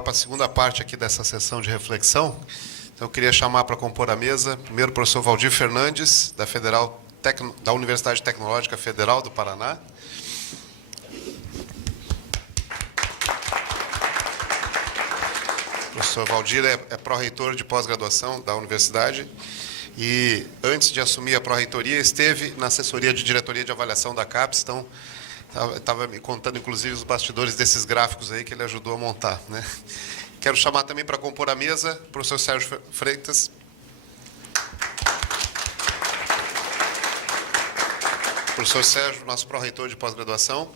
Para a segunda parte aqui dessa sessão de reflexão, então eu queria chamar para compor a mesa, primeiro o professor Valdir Fernandes, da Universidade Tecnológica Federal do Paraná. O professor Valdir é pró-reitor de pós-graduação da universidade e, antes de assumir a pró-reitoria, esteve na assessoria de diretoria de avaliação da CAPES, então estava me contando, inclusive, os bastidores desses gráficos aí que ele ajudou a montar, né? Quero chamar também para compor a mesa o professor Sérgio Freitas. O professor Sérgio, nosso pró-reitor de pós-graduação,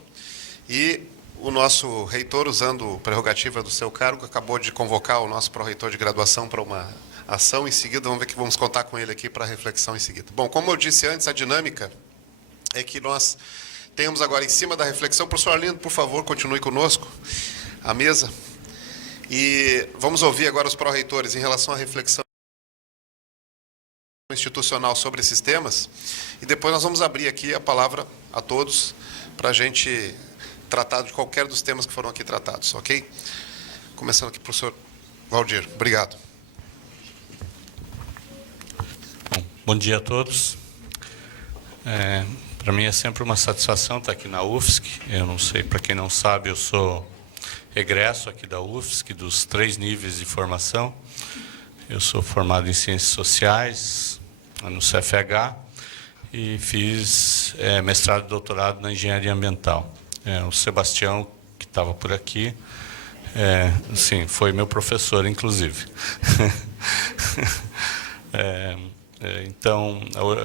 e o nosso reitor, usando a prerrogativa do seu cargo, acabou de convocar o nosso pró-reitor de graduação para uma ação em seguida. Vamos ver que vamos contar com ele aqui para a reflexão em seguida. Bom, como eu disse antes, a dinâmica é que nós temos agora em cima da reflexão. Professor Arlindo, por favor, continue conosco a mesa. E vamos ouvir agora os pró-reitores em relação à reflexão institucional sobre esses temas. E depois nós vamos abrir aqui a palavra a todos para a gente tratar de qualquer dos temas que foram aqui tratados, ok? Começando aqui, professor Valdir. Obrigado. Bom dia a todos. Para mim é sempre uma satisfação estar aqui na UFSC. Eu não sei, para quem não sabe, eu sou egresso aqui da UFSC, dos 3 níveis de formação. Eu sou formado em Ciências Sociais, no CFH, e fiz mestrado e doutorado na Engenharia Ambiental. O Sebastião, que estava por aqui, sim, foi meu professor, inclusive. Então,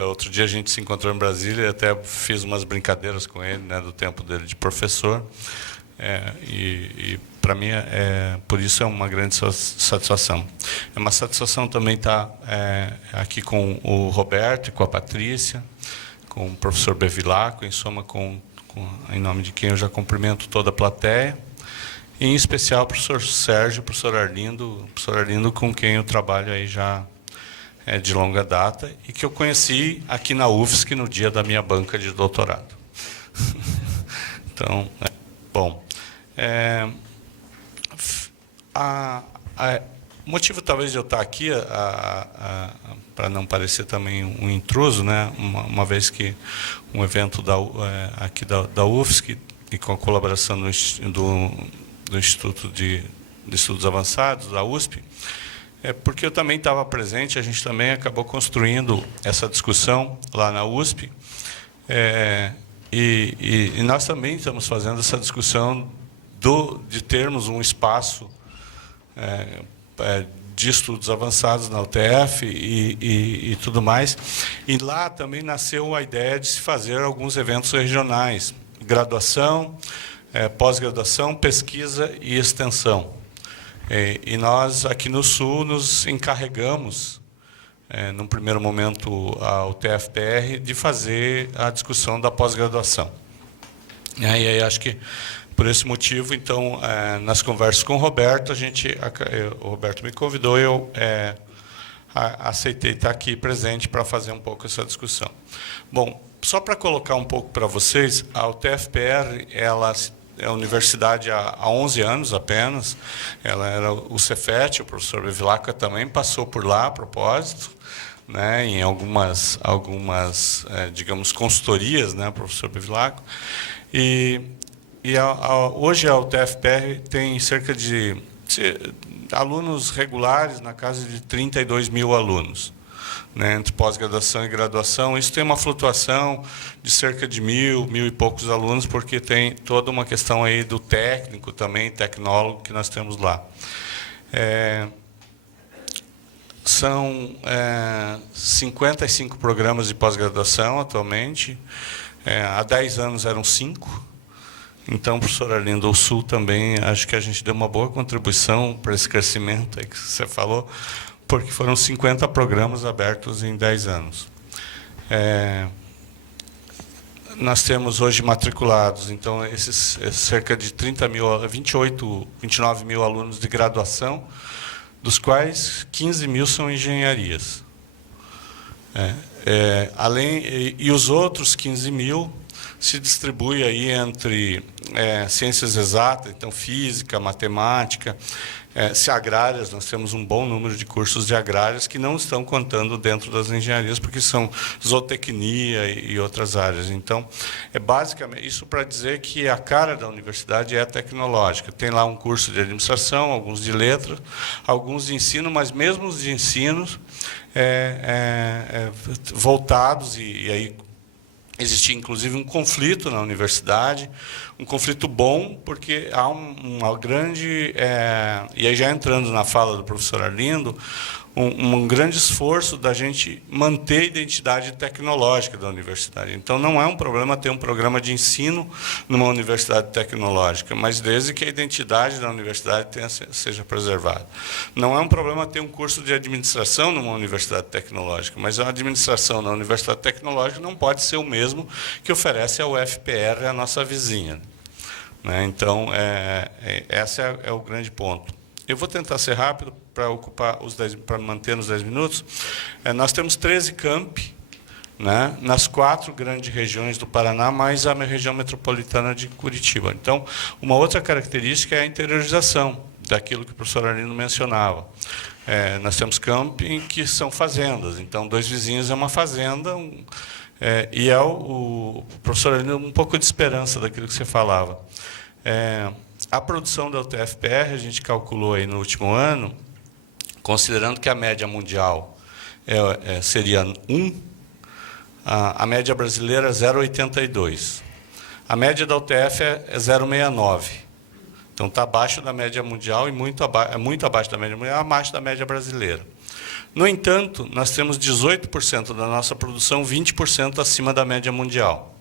outro dia a gente se encontrou em Brasília e até fiz umas brincadeiras com ele, né, do tempo dele de professor. E para mim, por isso é uma grande satisfação. É uma satisfação também estar aqui com o Roberto e com a Patrícia, com o professor Bevilacqua, em soma, em nome de quem eu já cumprimento toda a plateia, e em especial o professor Sérgio, o professor Arlindo, com quem eu trabalho aí já de longa data, e que eu conheci aqui na UFSC no dia da minha banca de doutorado. Então, bom, o motivo talvez de eu estar aqui, para não parecer também um intruso, né, uma vez que um evento aqui da UFSC, e com a colaboração do Instituto de Estudos Avançados, da USP, porque eu também estava presente, a gente também acabou construindo essa discussão lá na USP, e nós também estamos fazendo essa discussão de termos um espaço de estudos avançados na UTF e tudo mais. E lá também nasceu a ideia de se fazer alguns eventos regionais, graduação, pós-graduação, pesquisa e extensão. E nós, aqui no Sul, nos encarregamos, num primeiro momento, a UTF-PR, de fazer a discussão da pós-graduação. E aí, acho que, por esse motivo, então, nas conversas com o Roberto, o Roberto me convidou e eu aceitei estar aqui presente para fazer um pouco essa discussão. Bom, só para colocar um pouco para vocês, a UTF-PR, ela é a universidade há 11 anos apenas. Ela era o Cefet, o professor Bevilacqua também passou por lá a propósito, né, em algumas digamos, consultorias, né, professor Bevilacqua. E hoje a UTF-PR tem cerca de alunos regulares, na casa de 32 mil alunos, né, entre pós-graduação e graduação. Isso tem uma flutuação de cerca de 1.000 e poucos alunos, porque tem toda uma questão aí do técnico também, tecnólogo, que nós temos lá. São 55 programas de pós-graduação atualmente. Há 10 anos eram 5. Então, professor Arlindo, o Sul também, acho que a gente deu uma boa contribuição para esse crescimento aí que você falou, porque foram 50 programas abertos em 10 anos. Nós temos hoje matriculados, então, esses cerca de 29 mil alunos de graduação, dos quais 15 mil são engenharias. E os outros 15 mil se distribui aí entre ciências exatas, então física, matemática, se agrárias, nós temos um bom número de cursos de agrárias que não estão contando dentro das engenharias, porque são zootecnia e outras áreas. Então, é basicamente isso para dizer que a cara da universidade é tecnológica. Tem lá um curso de administração, alguns de letras, alguns de ensino, mas mesmo os de ensino voltados, e aí existia, inclusive, um conflito na universidade, um conflito bom, porque há uma grande... e aí já entrando na fala do professor Arlindo, um grande esforço da gente manter a identidade tecnológica da universidade. Então, não é um problema ter um programa de ensino numa universidade tecnológica, mas desde que a identidade da universidade seja preservada. Não é um problema ter um curso de administração numa universidade tecnológica, mas a administração na universidade tecnológica não pode ser o mesmo que oferece a UFPR, a nossa vizinha. Né? Então, esse é o grande ponto. Eu vou tentar ser rápido para manter nos 10 minutos. Nós temos 13 campi, né, nas 4 grandes regiões do Paraná, mais a região metropolitana de Curitiba. Então, uma outra característica é a interiorização daquilo que o professor Arlindo mencionava. Nós temos campi que são fazendas. Então, Dois Vizinhos é uma fazenda, e o professor Arlindo, um pouco de esperança daquilo que você falava. A produção da UTFPR, a gente calculou aí no último ano, considerando que a média mundial seria 1, a média brasileira é 0,82. A média da UTF é 0,69. Então, está abaixo da média mundial e muito abaixo da média mundial, abaixo da média brasileira. No entanto, nós temos 18% da nossa produção, 20% acima da média mundial.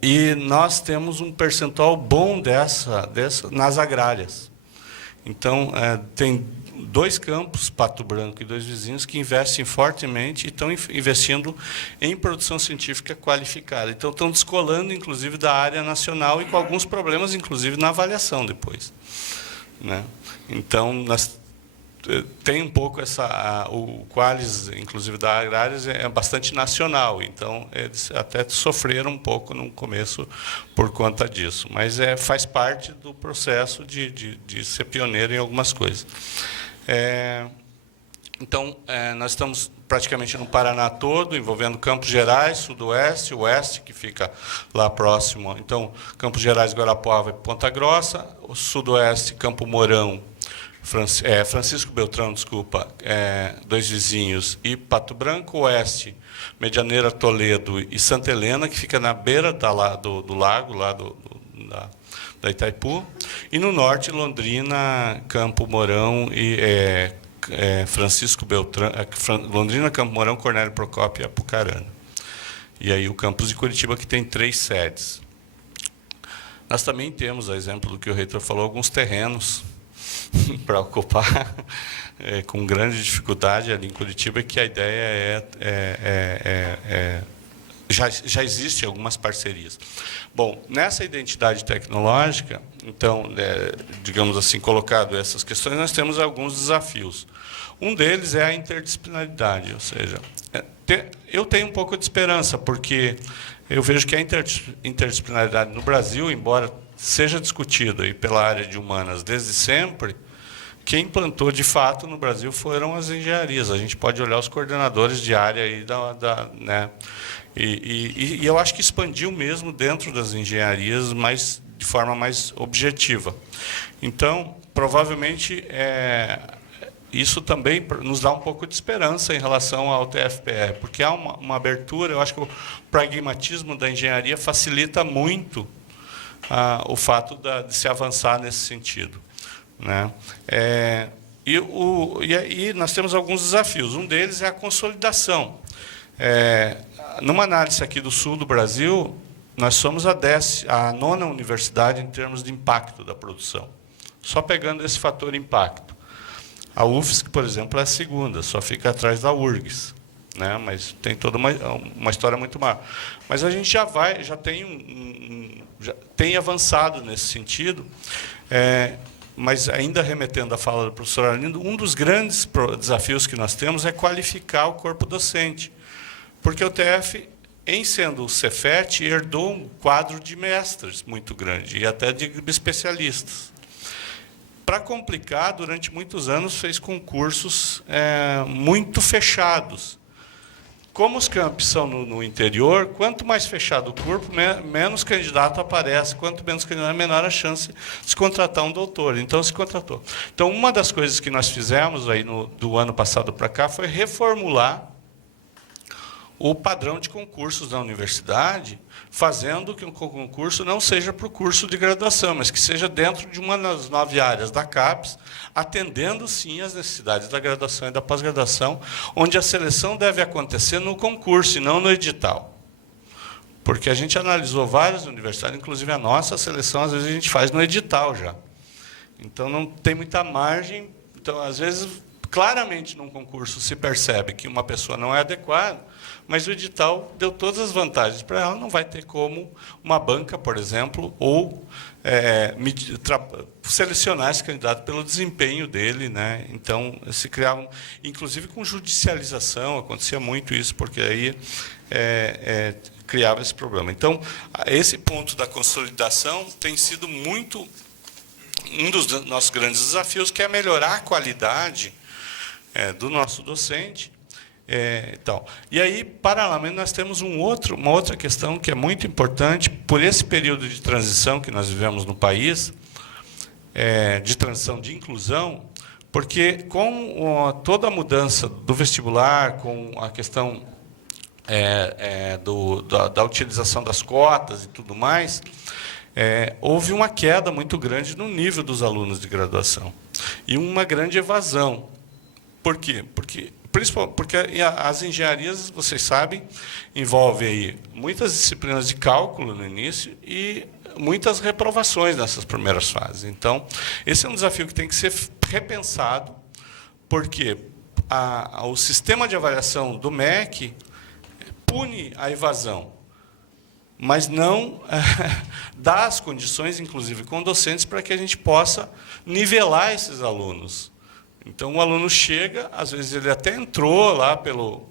E nós temos um percentual bom dessa nas agrárias. Então, tem 2 campos, Pato Branco e Dois Vizinhos, que investem fortemente e estão investindo em produção científica qualificada. Então, estão descolando, inclusive, da área nacional e com alguns problemas, inclusive, na avaliação depois. Né? Então, tem um pouco o Qualis, inclusive da Agrárias, é bastante nacional, então eles até sofreram um pouco no começo por conta disso, mas faz parte do processo de ser pioneiro em algumas coisas. Então, nós estamos praticamente no Paraná todo, envolvendo Campos Gerais, Sudoeste, Oeste, que fica lá próximo. Então, Campos Gerais, Guarapuava e Ponta Grossa, o Sudoeste, Campo Mourão, Francisco Beltrão, desculpa, Dois Vizinhos e Pato Branco. Oeste, Medianeira, Toledo e Santa Helena, que fica na beira do lago, lá da Itaipu. E no norte, Londrina, Campo Mourão e Francisco Beltrão, Londrina, Campo Mourão, Cornélio Procópio e Apucarana. E aí o campus de Curitiba, que tem 3 sedes. Nós também temos, a exemplo do que o reitor falou, alguns terrenos para ocupar, com grande dificuldade ali em Curitiba, que a ideia já existem algumas parcerias. Bom, nessa identidade tecnológica, então, digamos assim, colocado essas questões, nós temos alguns desafios. Um deles é a interdisciplinaridade, ou seja, eu tenho um pouco de esperança, porque eu vejo que a interdisciplinaridade no Brasil, embora seja discutida aí pela área de humanas desde sempre, quem implantou de fato no Brasil foram as engenharias. A gente pode olhar os coordenadores de área aí né? E eu acho que expandiu mesmo dentro das engenharias, mas de forma mais objetiva. Então, provavelmente, isso também nos dá um pouco de esperança em relação ao TFPR, porque há uma abertura. Eu acho que o pragmatismo da engenharia facilita muito o fato de se avançar nesse sentido. Né? E nós temos alguns desafios. Um deles é a consolidação. Numa análise aqui do sul do Brasil, nós somos a 9ª universidade em termos de impacto da produção. Só pegando esse fator impacto. A UFSC, por exemplo, é a 2ª, só fica atrás da URGS. Né? Mas tem toda uma história muito maior. Mas a gente já tem avançado nesse sentido, mas ainda remetendo à fala do professor Arlindo, um dos grandes desafios que nós temos é qualificar o corpo docente, porque o TF em sendo o Cefet, herdou um quadro de mestres muito grande, e até de especialistas. Para complicar, durante muitos anos, fez concursos muito fechados. Como os campi são no interior, quanto mais fechado o corpo, menos candidato aparece. Quanto menos candidato, menor a chance de se contratar um doutor. Então, se contratou. Então, uma das coisas que nós fizemos aí do ano passado para cá foi reformular o padrão de concursos da universidade, fazendo que o concurso não seja para o curso de graduação, mas que seja dentro de uma das 9 áreas da CAPES, atendendo, sim, às necessidades da graduação e da pós-graduação, onde a seleção deve acontecer no concurso e não no edital. Porque a gente analisou várias universidades, inclusive a nossa seleção, às vezes, a gente faz no edital já. Então, não tem muita margem. Então, às vezes, claramente, num concurso se percebe que uma pessoa não é adequada, mas o edital deu todas as vantagens para ela, não vai ter como uma banca, por exemplo, ou selecionar esse candidato pelo desempenho dele, né? Então, se criavam, inclusive com judicialização, acontecia muito isso, porque aí criava esse problema. Então, esse ponto da consolidação tem sido muito um dos nossos grandes desafios, que é melhorar a qualidade do nosso docente. Então, e aí, paralelamente, nós temos uma outra questão que é muito importante, por esse período de transição que nós vivemos no país, de transição de inclusão, porque com toda a mudança do vestibular, com a questão da utilização das cotas e tudo mais, houve uma queda muito grande no nível dos alunos de graduação e uma grande evasão. Por quê? Porque as engenharias, vocês sabem, envolvem aí muitas disciplinas de cálculo no início e muitas reprovações nessas primeiras fases. Então, esse é um desafio que tem que ser repensado, porque o sistema de avaliação do MEC pune a evasão, mas não dá as condições, inclusive com docentes, para que a gente possa nivelar esses alunos. Então, o aluno chega, às vezes ele até entrou lá pelo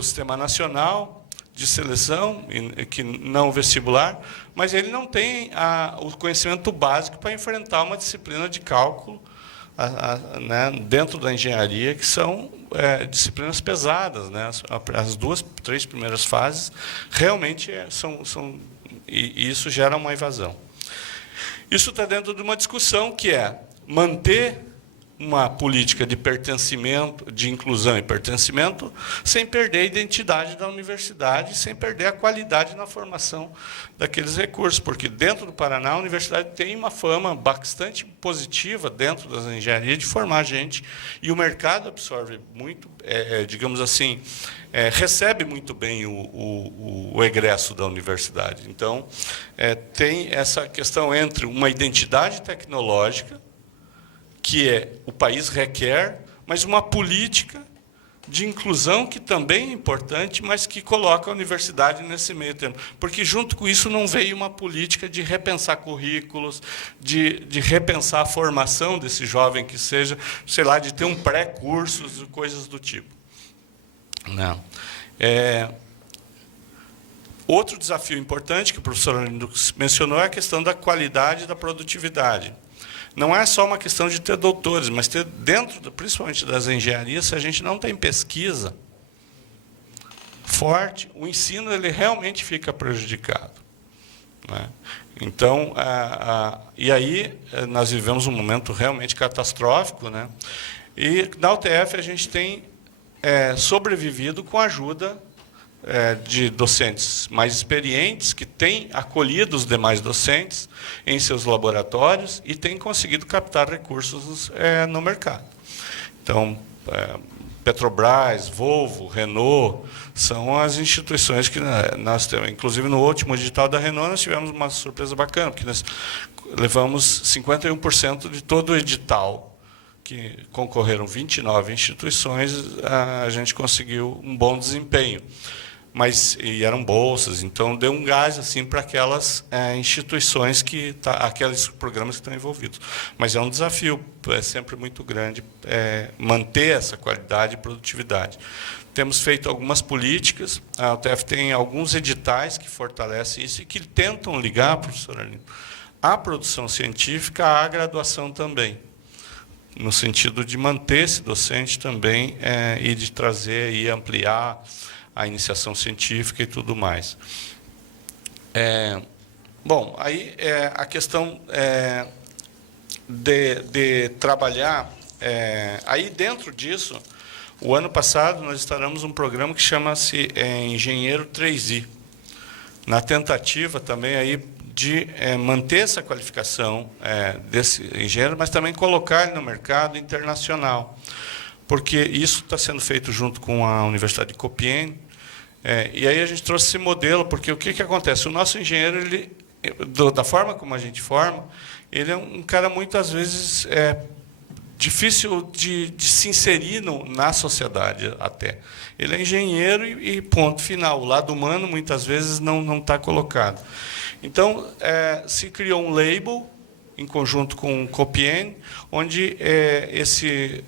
Sistema Nacional de Seleção, que não vestibular, mas ele não tem o conhecimento básico para enfrentar uma disciplina de cálculo né, dentro da engenharia, que são disciplinas pesadas, né? As 2, 3 primeiras fases realmente e isso gera uma evasão. Isso está dentro de uma discussão que é manter uma política de pertencimento, de inclusão e pertencimento, sem perder a identidade da universidade, sem perder a qualidade na formação daqueles recursos, porque dentro do Paraná a universidade tem uma fama bastante positiva dentro das engenharias de formar gente, e o mercado absorve muito, digamos assim, recebe muito bem o egresso da universidade. Então, tem essa questão entre uma identidade tecnológica, que o país requer, mas uma política de inclusão que também é importante, mas que coloca a universidade nesse meio termo. Porque, junto com isso, não veio uma política de repensar currículos, de repensar a formação desse jovem, que seja, sei lá, de ter um pré-cursos, coisas do tipo. Não. Outro desafio importante que o professor Arlindo mencionou é a questão da qualidade e da produtividade. Não é só uma questão de ter doutores, mas ter dentro, principalmente das engenharias, se a gente não tem pesquisa forte, o ensino ele realmente fica prejudicado, né? Então, e aí nós vivemos um momento realmente catastrófico, né? E na UTF a gente tem sobrevivido com a ajuda de docentes mais experientes, que têm acolhido os demais docentes em seus laboratórios e têm conseguido captar recursos no mercado. Então, Petrobras, Volvo, Renault, são as instituições que nós temos. Inclusive, no último edital da Renault, nós tivemos uma surpresa bacana, porque nós levamos 51% de todo o edital, que concorreram 29 instituições, a gente conseguiu um bom desempenho. e eram bolsas, então deu um gás assim para aquelas instituições aqueles programas que estão envolvidos. Mas é um desafio, é sempre muito grande manter essa qualidade e produtividade. Temos feito algumas políticas, a UTF tem alguns editais que fortalecem isso e que tentam ligar, professor Arlindo, a produção científica à graduação também, no sentido de manter esse docente também e de trazer e ampliar a iniciação científica e tudo mais. Bom, aí a questão de trabalhar, aí dentro disso, o ano passado nós instalamos um programa que chama-se Engenheiro 3i, na tentativa também aí de manter essa qualificação desse engenheiro, mas também colocar ele no mercado internacional, porque isso está sendo feito junto com a Universidade de Compiègne, e aí a gente trouxe esse modelo, porque o que acontece? O nosso engenheiro, da forma como a gente forma, ele é um cara, muitas vezes, difícil de se inserir na sociedade até. Ele é engenheiro e ponto final. O lado humano, muitas vezes, não está colocado. Então, se criou um label, em conjunto com o Compiègne, onde esse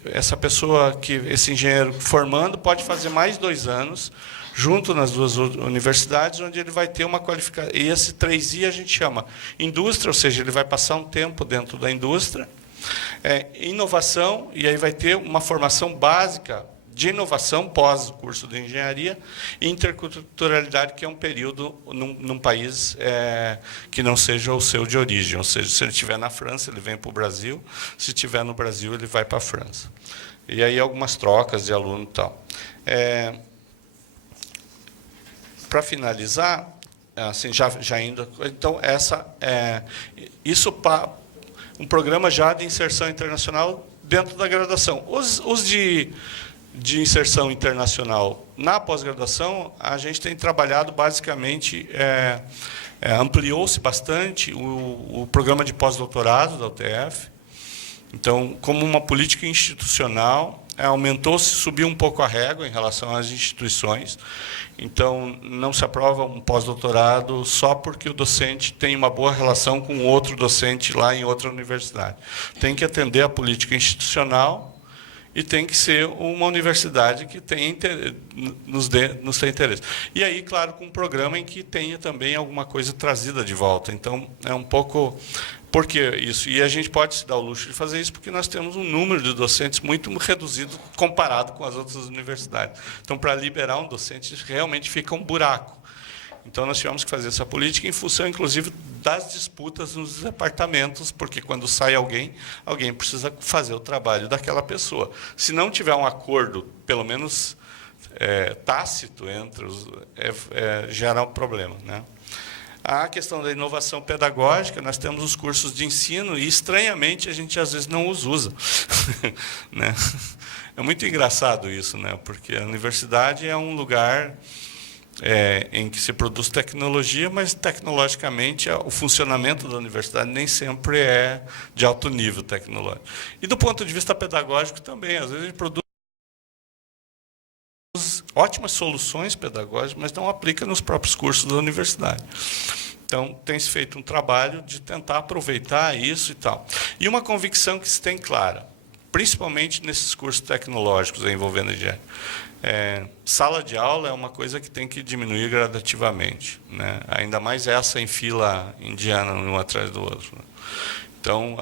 engenheiro formando pode fazer mais 2 anos, junto nas duas universidades, onde ele vai ter uma qualificação. E esse 3i a gente chama indústria, ou seja, ele vai passar um tempo dentro da indústria, inovação, e aí vai ter uma formação básica de inovação pós o curso de engenharia, e interculturalidade, que é um período num país que não seja o seu de origem, ou seja, se ele estiver na França, ele vem para o Brasil, se estiver no Brasil, ele vai para a França. E aí algumas trocas de aluno e tal. Para finalizar, assim, já indo, então isso um programa já de inserção internacional dentro da graduação. Os de inserção internacional na pós-graduação, a gente tem trabalhado basicamente, ampliou-se bastante o programa de pós-doutorado da UTF. Então, como uma política institucional, aumentou-se, subiu um pouco a régua em relação às instituições. Então, não se aprova um pós-doutorado só porque o docente tem uma boa relação com outro docente lá em outra universidade. Tem que atender a política institucional e tem que ser uma universidade que nos tenha interesse. E aí, claro, com um programa em que tenha também alguma coisa trazida de volta. Então, é um pouco... Por que isso? E a gente pode se dar o luxo de fazer isso porque nós temos um número de docentes muito reduzido comparado com as outras universidades. Então, para liberar um docente, realmente fica um buraco. Então, nós tivemos que fazer essa política em função, inclusive, das disputas nos departamentos, porque quando sai alguém precisa fazer o trabalho daquela pessoa. Se não tiver um acordo, pelo menos tácito entre os... gera um problema, né? A questão da inovação pedagógica, nós temos os cursos de ensino e, estranhamente, a gente às vezes não os usa. Né? É muito engraçado isso, né? Porque a universidade é um lugar em que se produz tecnologia, mas, tecnologicamente, o funcionamento da universidade nem sempre é de alto nível tecnológico. E, do ponto de vista pedagógico, também. Às vezes, a gente produz ótimas soluções pedagógicas, mas não aplica nos próprios cursos da universidade. Então, tem-se feito um trabalho de tentar aproveitar isso e tal. E uma convicção que se tem clara, principalmente nesses cursos tecnológicos envolvendo engenharia, sala de aula é uma coisa que tem que diminuir gradativamente, né? Ainda mais essa em fila indiana, um atrás do outro, né? Então,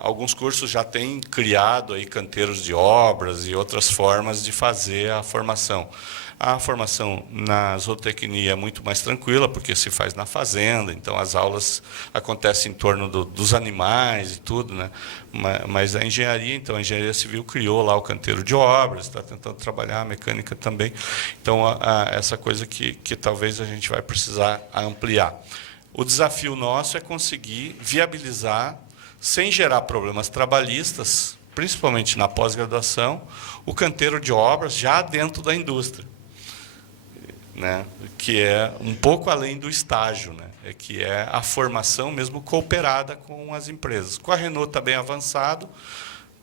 alguns cursos já têm criado aí canteiros de obras e outras formas de fazer a formação. A formação na zootecnia é muito mais tranquila, porque se faz na fazenda, então as aulas acontecem em torno dos animais e tudo, né? Mas a engenharia, então, a engenharia civil criou lá o canteiro de obras, está tentando trabalhar a mecânica também. Então, essa coisa que talvez a gente vai precisar ampliar. O desafio nosso é conseguir viabilizar, sem gerar problemas trabalhistas, principalmente na pós-graduação, o canteiro de obras já dentro da indústria, né? Que é um pouco além do estágio, né? Que é a formação mesmo cooperada com as empresas. Com a Renault está bem avançado,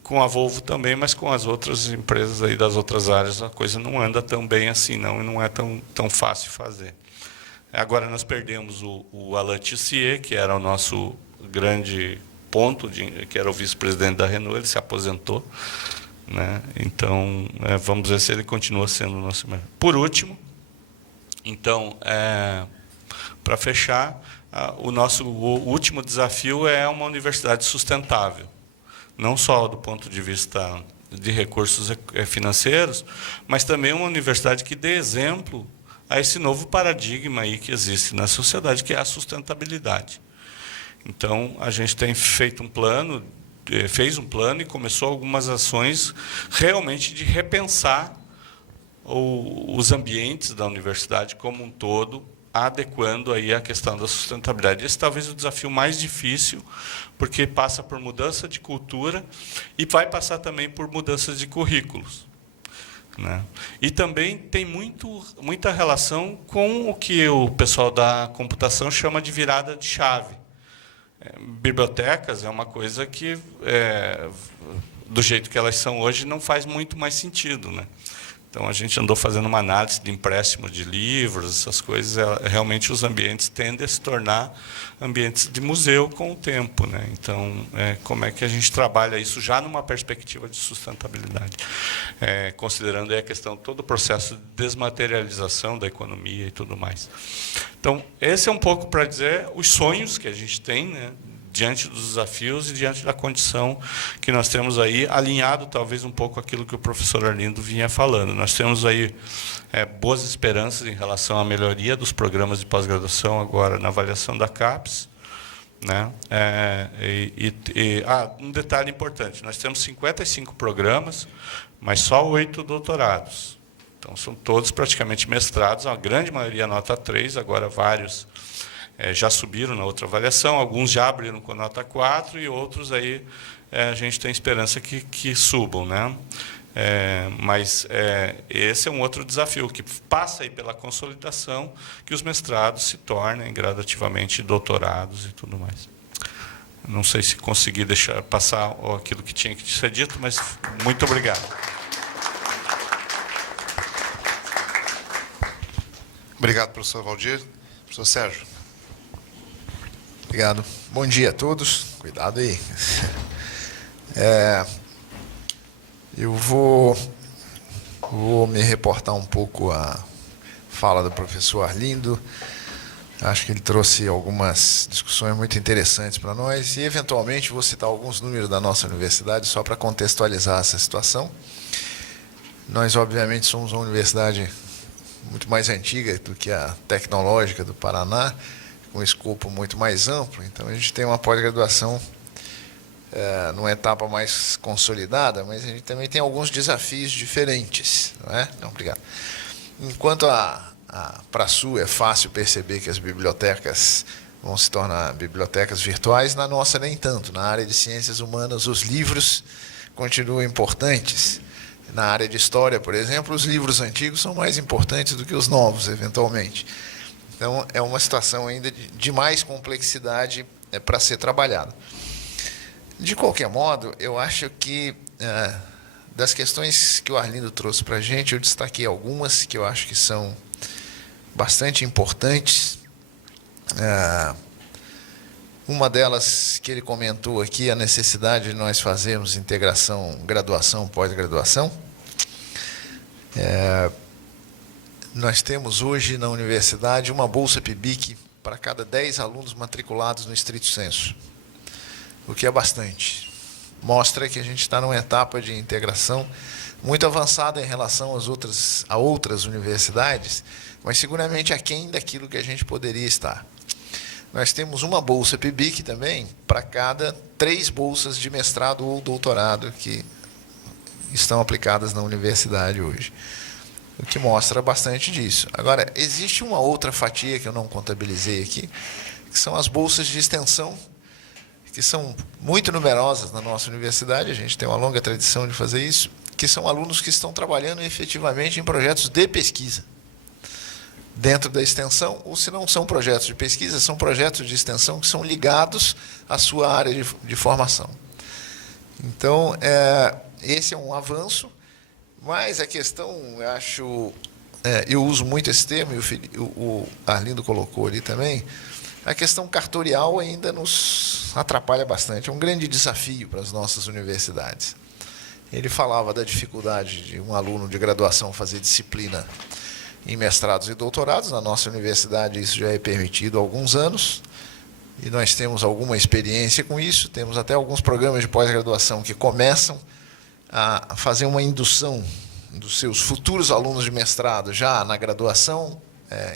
com a Volvo também, mas com as outras empresas aí das outras áreas a coisa não anda tão bem assim, não, e não é tão fácil fazer. Agora nós perdemos o Alain Tissier, que era o nosso grande ponto, que era o vice-presidente da Renault, ele se aposentou, né? Então, vamos ver se ele continua sendo o nosso melhor. Por último, então, para fechar, o último desafio é uma universidade sustentável, não só do ponto de vista de recursos financeiros, mas também uma universidade que dê exemplo a esse novo paradigma aí que existe na sociedade, que é a sustentabilidade. Então, a gente tem feito fez um plano e começou algumas ações realmente de repensar os ambientes da universidade como um todo, adequando aí a questão da sustentabilidade. Esse talvez o desafio mais difícil, porque passa por mudança de cultura e vai passar também por mudanças de currículos, né? E também tem muita relação com o que o pessoal da computação chama de virada de chave. Bibliotecas é uma coisa que, do jeito que elas são hoje, não faz muito mais sentido, né? Então, a gente andou fazendo uma análise de empréstimo de livros, essas coisas. Realmente, os ambientes tendem a se tornar ambientes de museu com o tempo, né? Então, como é que a gente trabalha isso já numa perspectiva de sustentabilidade? Considerando aí a questão, todo o processo de desmaterialização da economia e tudo mais. Então, esse é um pouco para dizer os sonhos que a gente tem, né, diante dos desafios e diante da condição que nós temos aí, alinhado talvez um pouco aquilo que o professor Arlindo vinha falando. Nós temos aí boas esperanças em relação à melhoria dos programas de pós-graduação agora na avaliação da CAPES, né? Um detalhe importante, nós temos 55 programas, mas só 8 doutorados. Então, são todos praticamente mestrados, a grande maioria nota 3, agora vários já subiram na outra avaliação, alguns já abriram com nota 4 e outros aí a gente tem esperança que subam, né? Mas esse é um outro desafio, que passa aí pela consolidação, que os mestrados se tornem gradativamente doutorados e tudo mais. Não sei se consegui deixar passar aquilo que tinha que ser dito, mas muito obrigado. Obrigado, professor Valdir. Professor Sérgio. Obrigado. Bom dia a todos. Cuidado aí. Eu vou me reportar um pouco à fala do professor Arlindo. Acho que ele trouxe algumas discussões muito interessantes para nós e, eventualmente, vou citar alguns números da nossa universidade só para contextualizar essa situação. Nós, obviamente, somos uma universidade muito mais antiga do que a tecnológica do Paraná, com um escopo muito mais amplo. Então, a gente tem uma pós-graduação numa etapa mais consolidada, mas a gente também tem alguns desafios diferentes, não é? Não, obrigado. Enquanto para a Sul é fácil perceber que as bibliotecas vão se tornar bibliotecas virtuais, na nossa nem tanto. Na área de ciências humanas, os livros continuam importantes. Na área de história, por exemplo, os livros antigos são mais importantes do que os novos, eventualmente. Então, é uma situação ainda de mais complexidade para ser trabalhada. De qualquer modo, eu acho que, das questões que o Arlindo trouxe para a gente, eu destaquei algumas que eu acho que são bastante importantes. Uma delas que ele comentou aqui, a necessidade de nós fazermos integração, graduação, pós-graduação. Nós temos hoje na universidade uma bolsa PIBIC para cada 10 alunos matriculados no estrito sensu, o que é bastante. Mostra que a gente está numa etapa de integração muito avançada em relação a outras universidades, mas seguramente aquém daquilo que a gente poderia estar. Nós temos uma bolsa PIBIC também para cada 3 bolsas de mestrado ou doutorado que estão aplicadas na universidade hoje, o que mostra bastante disso. Agora, existe uma outra fatia que eu não contabilizei aqui, que são as bolsas de extensão, que são muito numerosas na nossa universidade, a gente tem uma longa tradição de fazer isso, que são alunos que estão trabalhando efetivamente em projetos de pesquisa dentro da extensão, ou se não são projetos de pesquisa, são projetos de extensão que são ligados à sua área de formação. Então, esse é um avanço, mas a questão, eu acho, eu uso muito esse termo, e o Arlindo colocou ali também, a questão cartorial ainda nos atrapalha bastante, é um grande desafio para as nossas universidades. Ele falava da dificuldade de um aluno de graduação fazer disciplina em mestrados e doutorados. Na nossa universidade isso já é permitido há alguns anos, e nós temos alguma experiência com isso, temos até alguns programas de pós-graduação que começam a fazer uma indução dos seus futuros alunos de mestrado já na graduação,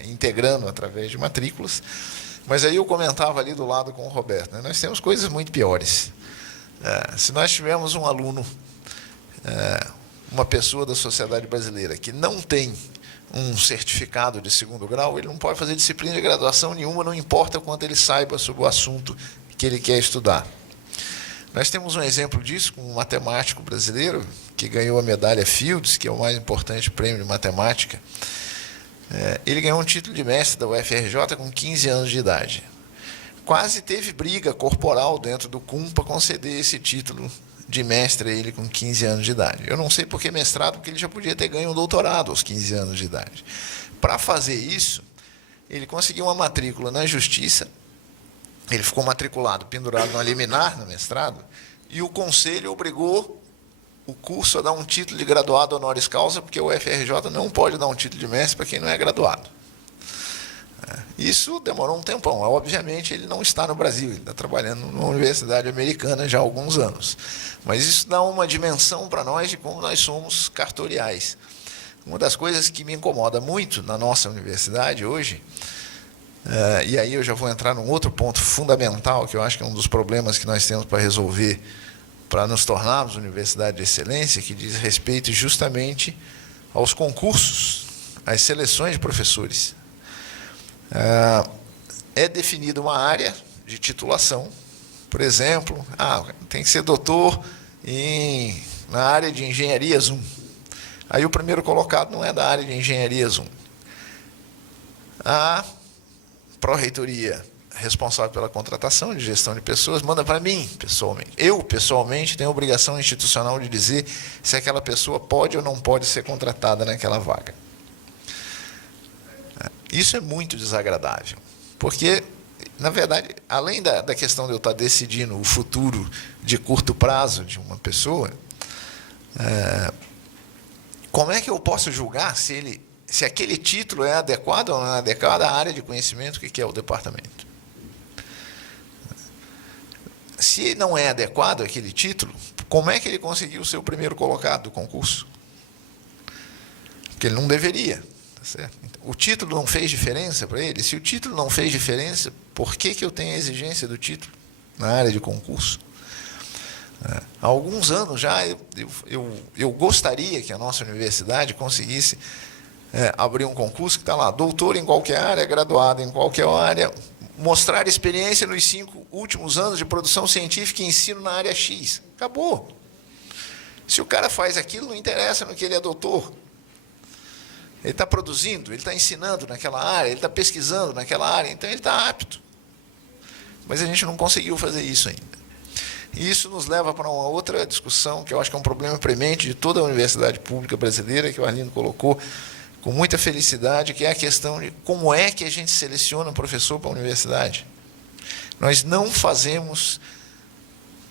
integrando através de matrículas. Mas aí eu comentava ali do lado com o Roberto, né? Nós temos coisas muito piores. Se nós tivermos um aluno, uma pessoa da sociedade brasileira que não tem um certificado de segundo grau, ele não pode fazer disciplina de graduação nenhuma, não importa quanto ele saiba sobre o assunto que ele quer estudar. Nós temos um exemplo disso com um matemático brasileiro que ganhou a medalha Fields, que é o mais importante prêmio de matemática. Ele ganhou um título de mestre da UFRJ com 15 anos de idade. Quase teve briga corporal dentro do CUM para conceder esse título de mestre a ele com 15 anos de idade. Eu não sei por que mestrado, porque ele já podia ter ganho um doutorado aos 15 anos de idade. Para fazer isso, ele conseguiu uma matrícula na Justiça, ele ficou matriculado, pendurado no liminar no mestrado, e o conselho obrigou o curso a dar um título de graduado honoris causa, porque o UFRJ não pode dar um título de mestre para quem não é graduado. Isso demorou um tempão. Obviamente, ele não está no Brasil, ele está trabalhando numa universidade americana já há alguns anos. Mas isso dá uma dimensão para nós de como nós somos cartoriais. Uma das coisas que me incomoda muito na nossa universidade hoje, e aí eu já vou entrar num outro ponto fundamental, que eu acho que é um dos problemas que nós temos para resolver, para nos tornarmos universidade de excelência, que diz respeito justamente aos concursos, às seleções de professores. É definida uma área de titulação, por exemplo, tem que ser doutor na área de engenharias 1. Aí o primeiro colocado não é da área de engenharias 1. A pró-reitoria responsável pela contratação de gestão de pessoas manda para mim, pessoalmente. Eu, pessoalmente, tenho a obrigação institucional de dizer se aquela pessoa pode ou não pode ser contratada naquela vaga. Isso é muito desagradável, porque, na verdade, além da questão de eu estar decidindo o futuro de curto prazo de uma pessoa, como é que eu posso julgar se aquele título é adequado ou não é adequado à área de conhecimento que é o departamento? Se não é adequado aquele título, como é que ele conseguiu ser o primeiro colocado do concurso? Porque ele não deveria. Tá certo? O título não fez diferença para ele? Se o título não fez diferença, por que eu tenho a exigência do título na área de concurso? Há alguns anos já eu gostaria que a nossa universidade conseguisse abrir um concurso que está lá, doutor em qualquer área, graduado em qualquer área, mostrar experiência nos 5 últimos anos de produção científica e ensino na área X. Acabou. Se o cara faz aquilo, não interessa no que ele é doutor. Ele está produzindo, ele está ensinando naquela área, ele está pesquisando naquela área, então ele está apto. Mas a gente não conseguiu fazer isso ainda. E isso nos leva para uma outra discussão, que eu acho que é um problema premente de toda a universidade pública brasileira, que o Arlindo colocou com muita felicidade, que é a questão de como é que a gente seleciona um professor para a universidade. Nós não fazemos,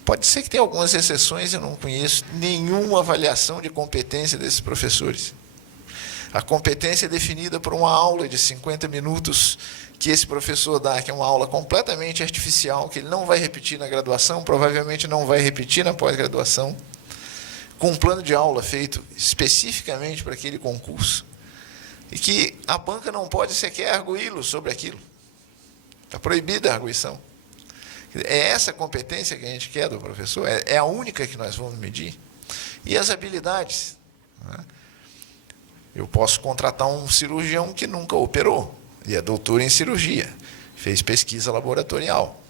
pode ser que tenha algumas exceções, eu não conheço nenhuma avaliação de competência desses professores. A competência é definida por uma aula de 50 minutos que esse professor dá, que é uma aula completamente artificial, que ele não vai repetir na graduação, provavelmente não vai repetir na pós-graduação, com um plano de aula feito especificamente para aquele concurso, e que a banca não pode sequer arguí-lo sobre aquilo. Está proibida a arguição. É essa competência que a gente quer do professor, é a única que nós vamos medir. E as habilidades, né? Eu posso contratar um cirurgião que nunca operou, e é doutor em cirurgia, fez pesquisa laboratorial.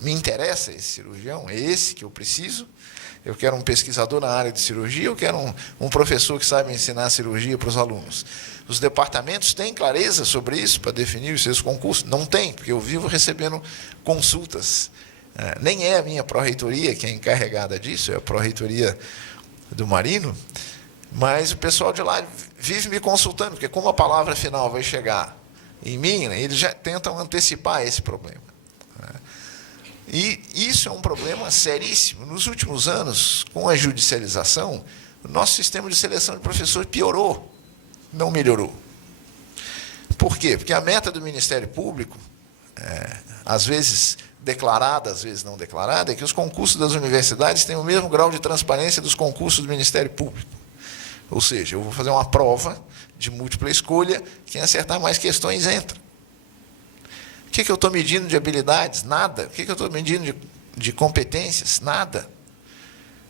Me interessa esse cirurgião? É esse que eu preciso? Eu quero um pesquisador na área de cirurgia, eu quero um professor que saiba ensinar cirurgia para os alunos. Os departamentos têm clareza sobre isso para definir os seus concursos? Não tem, porque eu vivo recebendo consultas Nem é a minha pró-reitoria que é encarregada disso, é a pró-reitoria do Marino, mas o pessoal de lá vive me consultando, porque como a palavra final vai chegar em mim, eles já tentam antecipar esse problema. E isso é um problema seríssimo. Nos últimos anos, com a judicialização, o nosso sistema de seleção de professores piorou, não melhorou. Por quê? Porque a meta do Ministério Público, às vezes declarada, às vezes não declarada, é que os concursos das universidades tenham o mesmo grau de transparência dos concursos do Ministério Público. Ou seja, eu vou fazer uma prova de múltipla escolha, quem acertar mais questões entra. O que eu estou medindo de habilidades? Nada. O que eu estou medindo de competências? Nada.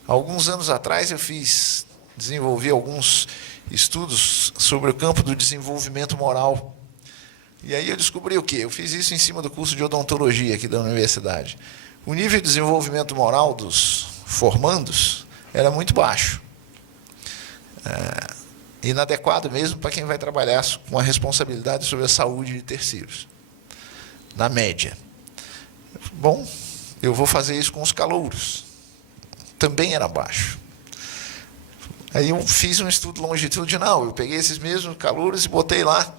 Alguns anos atrás eu desenvolvi alguns estudos sobre o campo do desenvolvimento moral. E aí eu descobri o quê? Eu fiz isso em cima do curso de odontologia aqui da universidade. O nível de desenvolvimento moral dos formandos era muito baixo. Inadequado mesmo para quem vai trabalhar com a responsabilidade sobre a saúde de terceiros, na média. Bom, eu vou fazer isso com os calouros. Também era baixo. Aí eu fiz um estudo longitudinal, eu peguei esses mesmos calouros e botei lá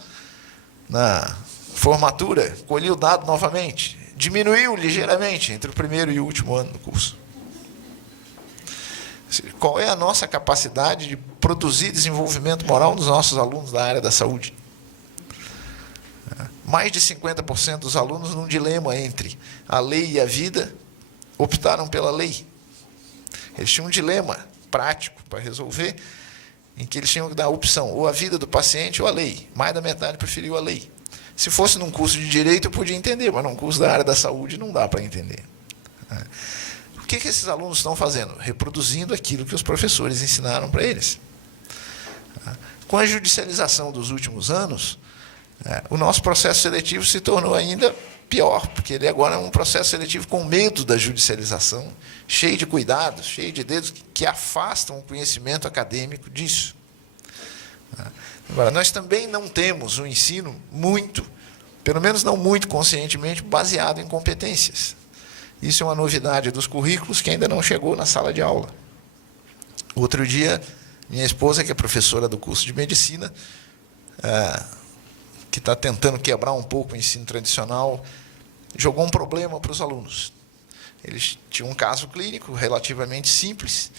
na formatura, colhi o dado novamente, diminuiu ligeiramente entre o primeiro e o último ano do curso. Qual é a nossa capacidade de produzir desenvolvimento moral dos nossos alunos da área da saúde? Mais de 50% dos alunos, num dilema entre a lei e a vida, optaram pela lei. Eles tinham um dilema prático para resolver, em que eles tinham que dar a opção, ou a vida do paciente ou a lei. Mais da metade preferiu a lei. Se fosse num curso de direito, eu podia entender, mas num curso da área da saúde não dá para entender. O que esses alunos estão fazendo? Reproduzindo aquilo que os professores ensinaram para eles. Com a judicialização dos últimos anos, o nosso processo seletivo se tornou ainda pior, porque ele agora é um processo seletivo com medo da judicialização, cheio de cuidados, cheio de dedos que afastam o conhecimento acadêmico disso. Agora, nós também não temos um ensino muito, pelo menos não muito conscientemente, baseado em competências. Isso é uma novidade dos currículos que ainda não chegou na sala de aula. Outro dia, minha esposa, que é professora do curso de medicina, que está tentando quebrar um pouco o ensino tradicional, jogou um problema para os alunos. Eles tinham um caso clínico relativamente simples,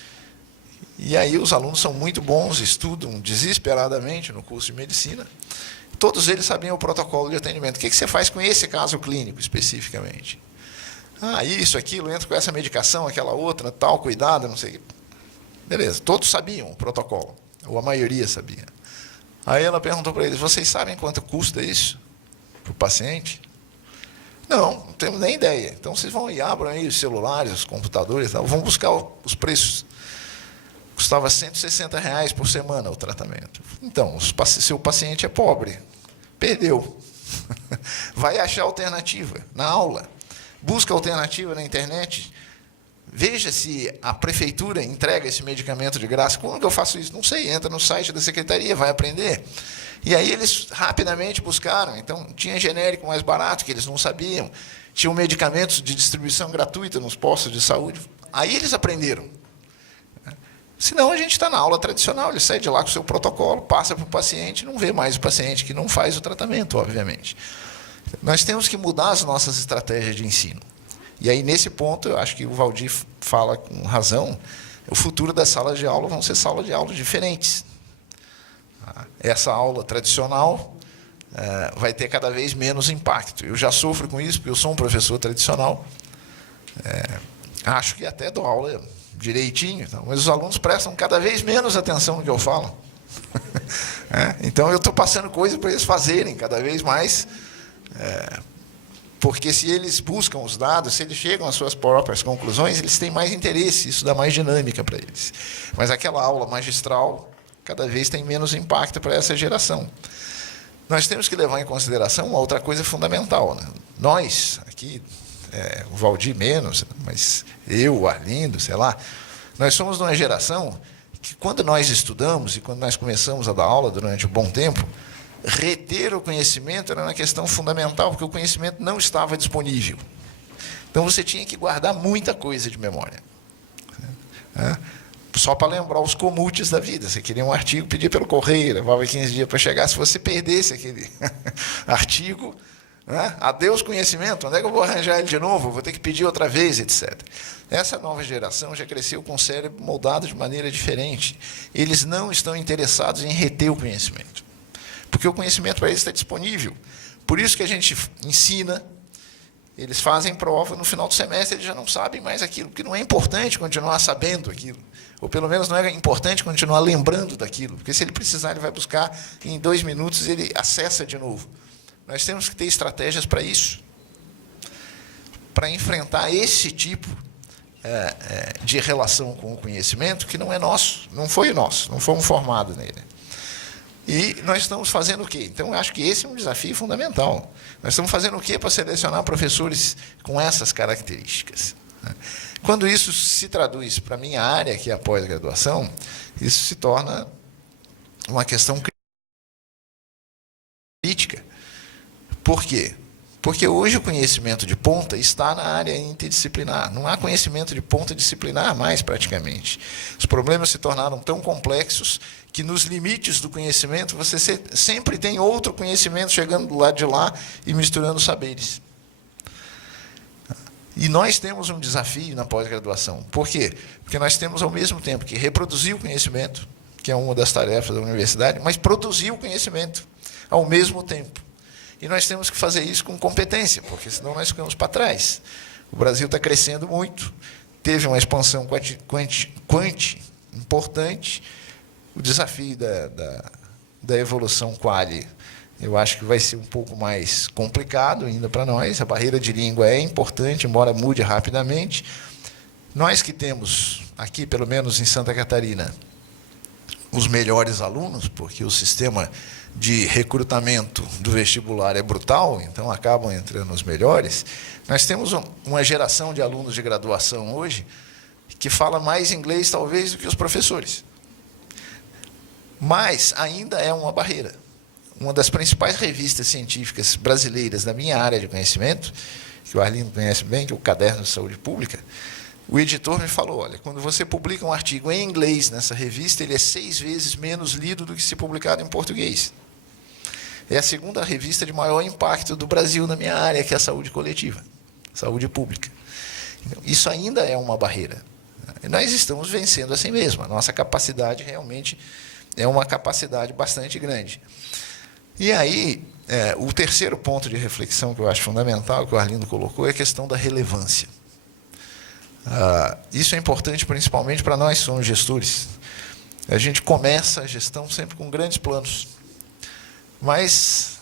e aí os alunos são muito bons, estudam desesperadamente no curso de medicina. Todos eles sabiam o protocolo de atendimento. O que você faz com esse caso clínico especificamente? Isso, aquilo, entra com essa medicação, aquela outra, tal, cuidado, não sei. Beleza, todos sabiam o protocolo, ou a maioria sabia. Aí ela perguntou para eles, vocês sabem quanto custa isso para o paciente? Não temos nem ideia. Então, vocês vão e abram aí os celulares, os computadores, vão buscar os preços. Custava R$160 por semana o tratamento. Então, seu paciente é pobre, perdeu. Vai achar alternativa na aula. Busca alternativa na internet. Veja se a prefeitura entrega esse medicamento de graça. Como que eu faço isso? Não sei. Entra no site da secretaria, vai aprender. E aí eles rapidamente buscaram. Então, tinha genérico mais barato, que eles não sabiam. Tinham medicamentos de distribuição gratuita nos postos de saúde. Aí eles aprenderam. Senão, a gente está na aula tradicional. Ele sai de lá com o seu protocolo, passa para o paciente, não vê mais o paciente que não faz o tratamento, obviamente. Nós temos que mudar as nossas estratégias de ensino. E aí, nesse ponto, eu acho que o Valdir fala com razão, o futuro das salas de aula vão ser salas de aula diferentes. Essa aula tradicional vai ter cada vez menos impacto. Eu já sofro com isso, porque eu sou um professor tradicional. Acho que até dou aula direitinho, mas os alunos prestam cada vez menos atenção no que eu falo. Então, eu estou passando coisas para eles fazerem cada vez mais, porque se eles buscam os dados, se eles chegam às suas próprias conclusões, eles têm mais interesse, isso dá mais dinâmica para eles. Mas aquela aula magistral, cada vez tem menos impacto para essa geração. Nós temos que levar em consideração uma outra coisa fundamental. Nós, aqui, o Valdir menos, mas eu, o Arlindo, sei lá, nós somos de uma geração que, quando nós estudamos e quando nós começamos a dar aula durante um bom tempo, reter o conhecimento era uma questão fundamental, porque o conhecimento não estava disponível. Então, você tinha que guardar muita coisa de memória. Só para lembrar os comutes da vida. Você queria um artigo, pedia pelo correio, levava 15 dias para chegar. Se você perdesse aquele artigo, adeus conhecimento, onde é que eu vou arranjar ele de novo? Vou ter que pedir outra vez, etc. Essa nova geração já cresceu com o cérebro moldado de maneira diferente. Eles não estão interessados em reter o conhecimento, porque o conhecimento para eles está disponível. Por isso que a gente ensina, eles fazem prova, no final do semestre eles já não sabem mais aquilo, porque não é importante continuar sabendo aquilo, ou pelo menos não é importante continuar lembrando daquilo, porque se ele precisar, ele vai buscar, e em 2 minutos ele acessa de novo. Nós temos que ter estratégias para isso, para enfrentar esse tipo de relação com o conhecimento que não é nosso, não foi nosso, não fomos formados nele. E nós estamos fazendo o quê? Então, eu acho que esse é um desafio fundamental. Nós estamos fazendo o quê para selecionar professores com essas características? Quando isso se traduz para a minha área, que é a pós-graduação, isso se torna uma questão crítica. Por quê? Porque hoje o conhecimento de ponta está na área interdisciplinar. Não há conhecimento de ponta disciplinar mais, praticamente. Os problemas se tornaram tão complexos que, nos limites do conhecimento, você sempre tem outro conhecimento chegando do lado de lá e misturando saberes. E nós temos um desafio na pós-graduação. Por quê? Porque nós temos, ao mesmo tempo, que reproduzir o conhecimento, que é uma das tarefas da universidade, mas produzir o conhecimento ao mesmo tempo. E nós temos que fazer isso com competência, porque senão nós ficamos para trás. O Brasil está crescendo muito, teve uma expansão importante. O desafio da evolução quali, eu acho que vai ser um pouco mais complicado ainda para nós. A barreira de língua é importante, embora mude rapidamente. Nós que temos aqui, pelo menos em Santa Catarina, os melhores alunos, porque o sistema de recrutamento do vestibular é brutal, então acabam entrando os melhores. Nós temos uma geração de alunos de graduação hoje que fala mais inglês, talvez, do que os professores. Mas ainda é uma barreira. Uma das principais revistas científicas brasileiras da minha área de conhecimento, que o Arlindo conhece bem, que é o Caderno de Saúde Pública, o editor me falou, olha, quando você publica um artigo em inglês nessa revista, ele é 6 vezes menos lido do que se publicado em português. É a segunda revista de maior impacto do Brasil na minha área, que é a saúde coletiva, saúde pública. Então, isso ainda é uma barreira. E nós estamos vencendo assim mesmo. A nossa capacidade realmente é uma capacidade bastante grande. E aí, o terceiro ponto de reflexão que eu acho fundamental, que o Arlindo colocou, é a questão da relevância. Isso é importante principalmente para nós que somos gestores. A gente começa a gestão sempre com grandes planos, mas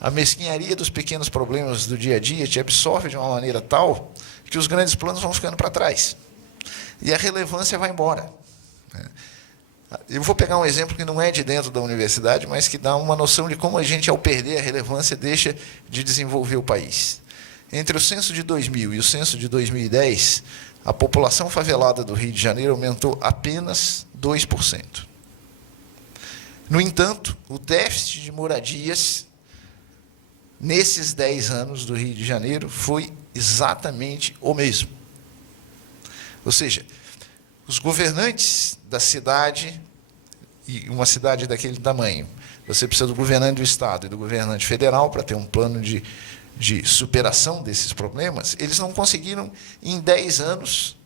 a mesquinharia dos pequenos problemas do dia a dia te absorve de uma maneira tal que os grandes planos vão ficando para trás. E a relevância vai embora. Eu vou pegar um exemplo que não é de dentro da universidade, mas que dá uma noção de como a gente, ao perder a relevância, deixa de desenvolver o país. Entre o censo de 2000 e o censo de 2010, a população favelada do Rio de Janeiro aumentou apenas 2%. No entanto, o déficit de moradias, nesses 10 anos do Rio de Janeiro, foi exatamente o mesmo. Ou seja, os governantes da cidade, e uma cidade daquele tamanho, você precisa do governante do Estado e do governante federal para ter um plano de superação desses problemas, eles não conseguiram, em 10 anos,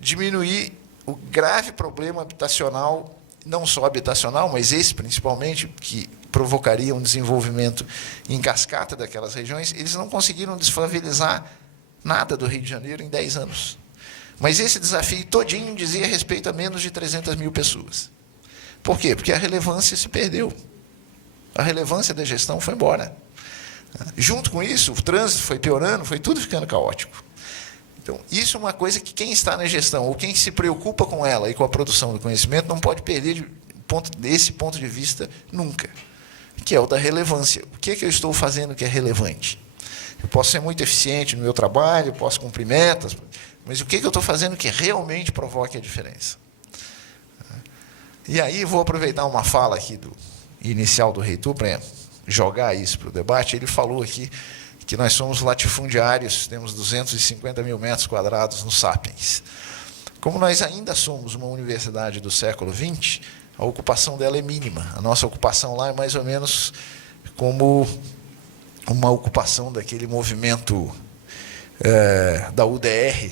diminuir o grave problema habitacional, não só habitacional, mas esse principalmente, que provocaria um desenvolvimento em cascata daquelas regiões, eles não conseguiram desfavelizar nada do Rio de Janeiro em 10 anos. Mas esse desafio todinho dizia respeito a menos de 300 mil pessoas. Por quê? Porque a relevância se perdeu. A relevância da gestão foi embora. Junto com isso, o trânsito foi piorando, foi tudo ficando caótico. Então, isso é uma coisa que quem está na gestão, ou quem se preocupa com ela e com a produção do conhecimento, não pode perder desse ponto de vista nunca, que é o da relevância. O que é que eu estou fazendo que é relevante? Eu posso ser muito eficiente no meu trabalho, posso cumprir metas, mas o que é que eu estou fazendo que realmente provoque a diferença? E aí vou aproveitar uma fala aqui inicial do reitor para jogar isso para o debate. Ele falou aqui que nós somos latifundiários, temos 250 mil metros quadrados no Sapiens. Como nós ainda somos uma universidade do século XX, a ocupação dela é mínima. A nossa ocupação lá é mais ou menos como uma ocupação daquele movimento da UDR,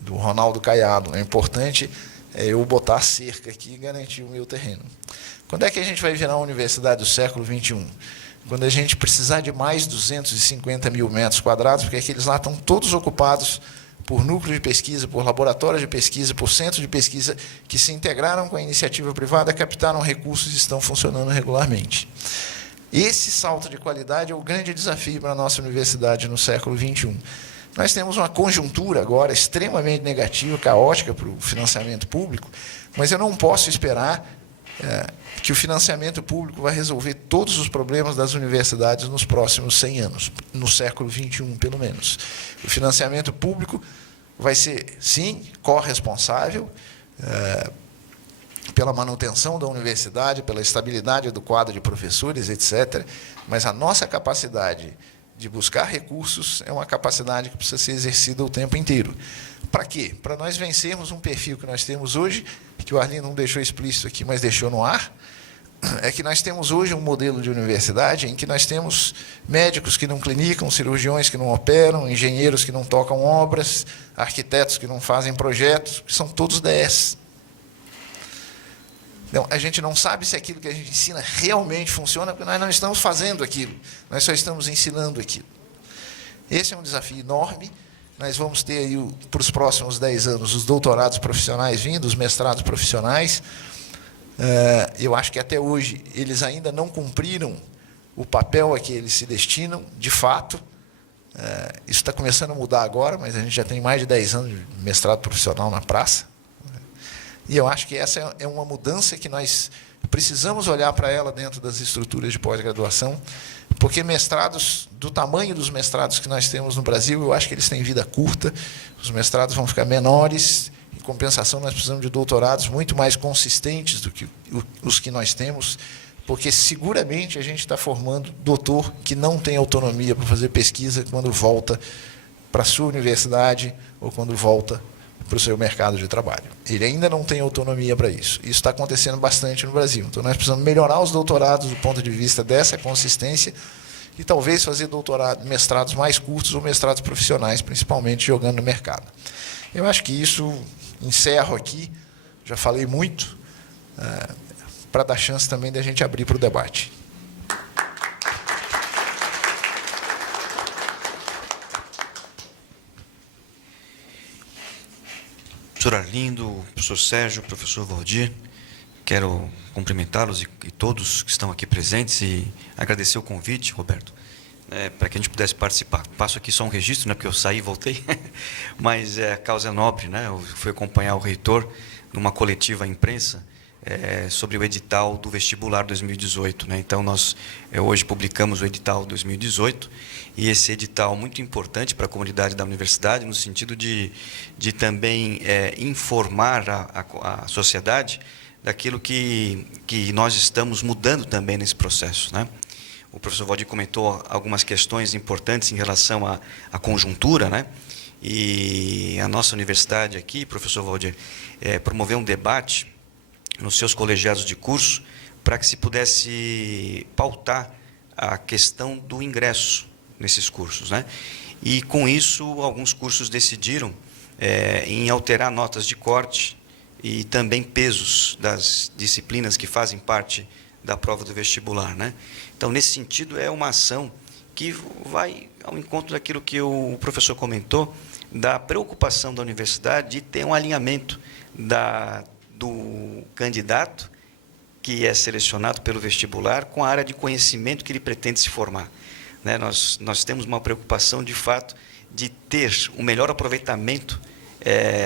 do Ronaldo Caiado. É importante eu botar cerca aqui e garantir o meu terreno. Quando é que a gente vai virar uma universidade do século XXI? Quando a gente precisar de mais 250 mil metros quadrados, porque aqueles lá estão todos ocupados por núcleo de pesquisa, por laboratórios de pesquisa, por centros de pesquisa que se integraram com a iniciativa privada, captaram recursos e estão funcionando regularmente. Esse salto de qualidade é o grande desafio para a nossa universidade no século XXI. Nós temos uma conjuntura agora extremamente negativa, caótica para o financiamento público, mas eu não posso esperar que o financiamento público vai resolver todos os problemas das universidades nos próximos 100 anos, no século XXI, pelo menos. O financiamento público vai ser, sim, corresponsável pela manutenção da universidade, pela estabilidade do quadro de professores, etc., mas a nossa capacidade de buscar recursos é uma capacidade que precisa ser exercida o tempo inteiro. Para quê? Para nós vencermos um perfil que nós temos hoje, que o Arlindo não deixou explícito aqui, mas deixou no ar, é que nós temos hoje um modelo de universidade em que nós temos médicos que não clinicam, cirurgiões que não operam, engenheiros que não tocam obras, arquitetos que não fazem projetos, que são todos 10. Então, a gente não sabe se aquilo que a gente ensina realmente funciona, porque nós não estamos fazendo aquilo, nós só estamos ensinando aquilo. Esse é um desafio enorme. Nós vamos ter aí, para os próximos 10 anos, os doutorados profissionais vindo, os mestrados profissionais. Eu acho que até hoje eles ainda não cumpriram o papel a que eles se destinam, de fato. Isso está começando a mudar agora, mas a gente já tem mais de 10 anos de mestrado profissional na praça. E eu acho que essa é uma mudança que nós precisamos olhar para ela dentro das estruturas de pós-graduação, porque mestrados, do tamanho dos mestrados que nós temos no Brasil, eu acho que eles têm vida curta, os mestrados vão ficar menores, em compensação nós precisamos de doutorados muito mais consistentes do que os que nós temos, porque seguramente a gente está formando doutor que não tem autonomia para fazer pesquisa quando volta para a sua universidade ou quando volta para o seu mercado de trabalho. Ele ainda não tem autonomia para isso. Isso está acontecendo bastante no Brasil. Então, nós precisamos melhorar os doutorados do ponto de vista dessa consistência e talvez fazer mestrados mais curtos ou mestrados profissionais, principalmente jogando no mercado. Eu acho que isso, encerro aqui, já falei muito, para dar chance também da gente abrir para o debate. Professor Arlindo, professor Sérgio, professor Valdir, quero cumprimentá-los e todos que estão aqui presentes e agradecer o convite, Roberto, para que a gente pudesse participar. Passo aqui só um registro, porque eu saí e voltei, mas a causa é nobre, eu fui acompanhar o reitor numa coletiva à imprensa sobre o edital do vestibular 2018. Então, nós hoje publicamos o edital 2018, e esse edital muito importante para a comunidade da universidade, no sentido de também informar a sociedade daquilo que nós estamos mudando também nesse processo. O professor Valdir comentou algumas questões importantes em relação à conjuntura, e a nossa universidade aqui, professor Valdir, promoveu um debate nos seus colegiados de curso para que se pudesse pautar a questão do ingresso nesses cursos. E, com isso, alguns cursos decidiram em alterar notas de corte e também pesos das disciplinas que fazem parte da prova do vestibular. Então, nesse sentido, é uma ação que vai ao encontro daquilo que o professor comentou, da preocupação da universidade de ter um alinhamento do candidato que é selecionado pelo vestibular com a área de conhecimento que ele pretende se formar. Nós temos uma preocupação, de fato, de ter um melhor aproveitamento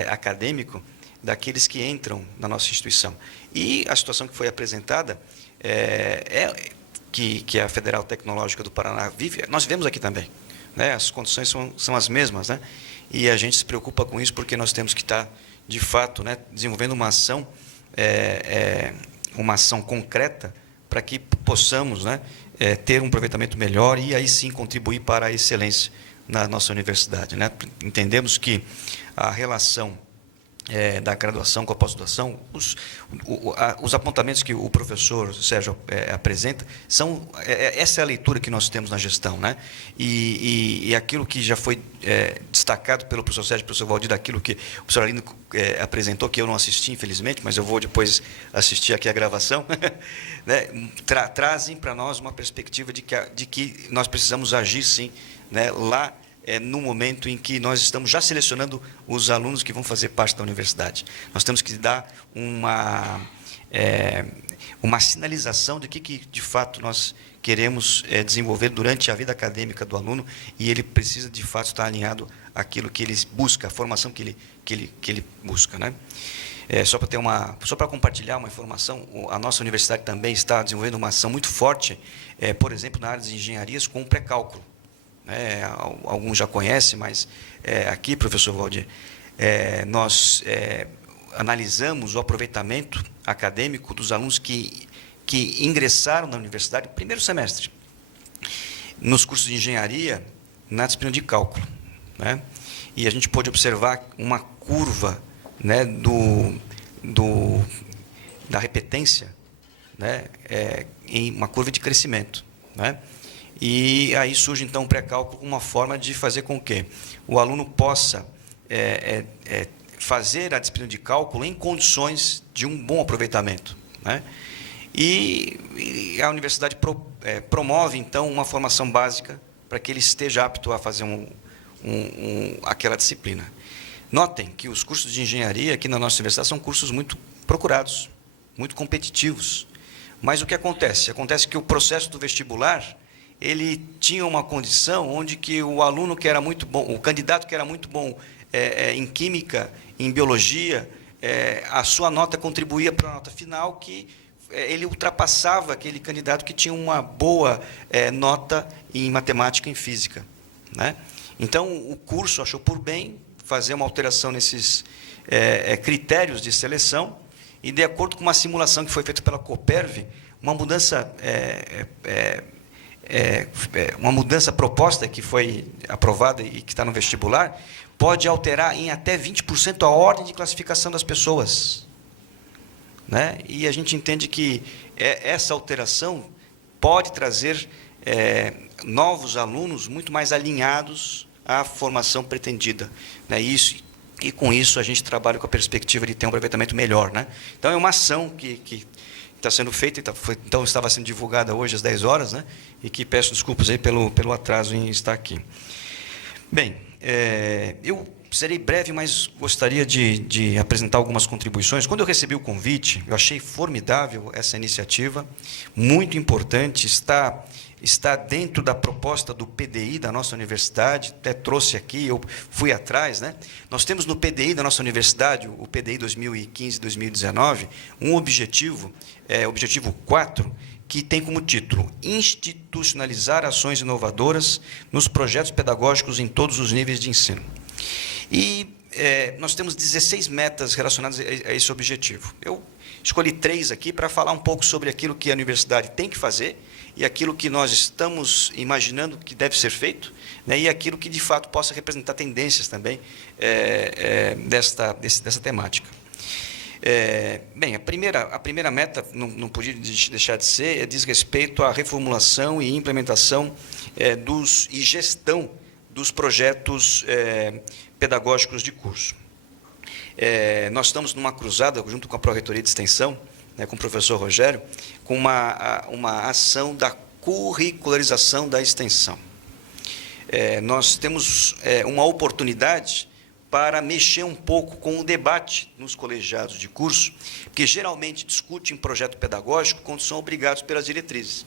acadêmico daqueles que entram na nossa instituição. E a situação que foi apresentada, que a Federal Tecnológica do Paraná vive, nós vivemos aqui também. As condições são as mesmas, e a gente se preocupa com isso porque nós temos que estar, de fato, desenvolvendo uma ação concreta para que possamos ter um aproveitamento melhor e aí sim contribuir para a excelência na nossa universidade, né? Entendemos que a relação da graduação com a pós-graduação, os apontamentos que o professor Sérgio apresenta, essa é a leitura que nós temos na gestão, né? E aquilo que já foi destacado pelo professor Sérgio e pelo professor Valdir, daquilo que o professor Arlindo apresentou, que eu não assisti, infelizmente, mas eu vou depois assistir aqui a gravação, né? Trazem para nós uma perspectiva de que nós precisamos agir, sim, né, lá no momento em que nós estamos já selecionando os alunos que vão fazer parte da universidade. Nós temos que dar uma sinalização de que de fato nós queremos desenvolver durante a vida acadêmica do aluno, e ele precisa, de fato, estar alinhado àquilo que ele busca, a formação que ele busca, né? Só para compartilhar uma informação, a nossa universidade também está desenvolvendo uma ação muito forte, por exemplo, na área de engenharias com pré-cálculo. Alguns já conhecem, mas aqui, professor Valdir, nós analisamos o aproveitamento acadêmico dos alunos que ingressaram na universidade no primeiro semestre, nos cursos de engenharia, na disciplina de cálculo, né? E a gente pôde observar uma curva, né, da repetência, né, em uma curva de crescimento, né? E aí surge, então, o pré-cálculo como uma forma de fazer com que o aluno possa fazer a disciplina de cálculo em condições de um bom aproveitamento, né? E a universidade promove, então, uma formação básica para que ele esteja apto a fazer aquela disciplina. Notem que os cursos de engenharia aqui na nossa universidade são cursos muito procurados, muito competitivos. Mas o que acontece? Acontece que o processo do vestibular, ele tinha uma condição onde que o aluno que era muito bom, o candidato que era muito bom em química, em biologia, a sua nota contribuía para a nota final, que ele ultrapassava aquele candidato que tinha uma boa nota em matemática e em física, né? Então, o curso achou por bem fazer uma alteração nesses critérios de seleção, e, de acordo com uma simulação que foi feita pela Coperv, uma mudança proposta que foi aprovada e que está no vestibular, pode alterar em até 20% a ordem de classificação das pessoas, né? E a gente entende que essa alteração pode trazer novos alunos muito mais alinhados à formação pretendida, né? E com isso a gente trabalha com a perspectiva de ter um aproveitamento melhor, né? Então, é uma ação que está sendo feita, então estava sendo divulgada hoje às 10 horas, né? E que peço desculpas aí pelo atraso em estar aqui. Bem, eu serei breve, mas gostaria de apresentar algumas contribuições. Quando eu recebi o convite, eu achei formidável essa iniciativa, muito importante, está dentro da proposta do PDI da nossa universidade, até trouxe aqui, eu fui atrás, né? Nós temos no PDI da nossa universidade, o PDI 2015-2019, um objetivo, objetivo 4, que tem como título: institucionalizar ações inovadoras nos projetos pedagógicos em todos os níveis de ensino. E nós temos 16 metas relacionadas a esse objetivo. Eu escolhi 3 aqui para falar um pouco sobre aquilo que a universidade tem que fazer e aquilo que nós estamos imaginando que deve ser feito, né, e aquilo que, de fato, possa representar tendências também dessa temática. Bem, a primeira meta, não podia deixar de ser, diz respeito à reformulação e implementação e gestão dos projetos pedagógicos de curso. Nós estamos numa cruzada, junto com a Pró-Reitoria de Extensão, né, com o professor Rogério, com uma ação da curricularização da extensão. Nós temos uma oportunidade para mexer um pouco com o debate nos colegiados de curso, que geralmente discutem projeto pedagógico quando são obrigados pelas diretrizes,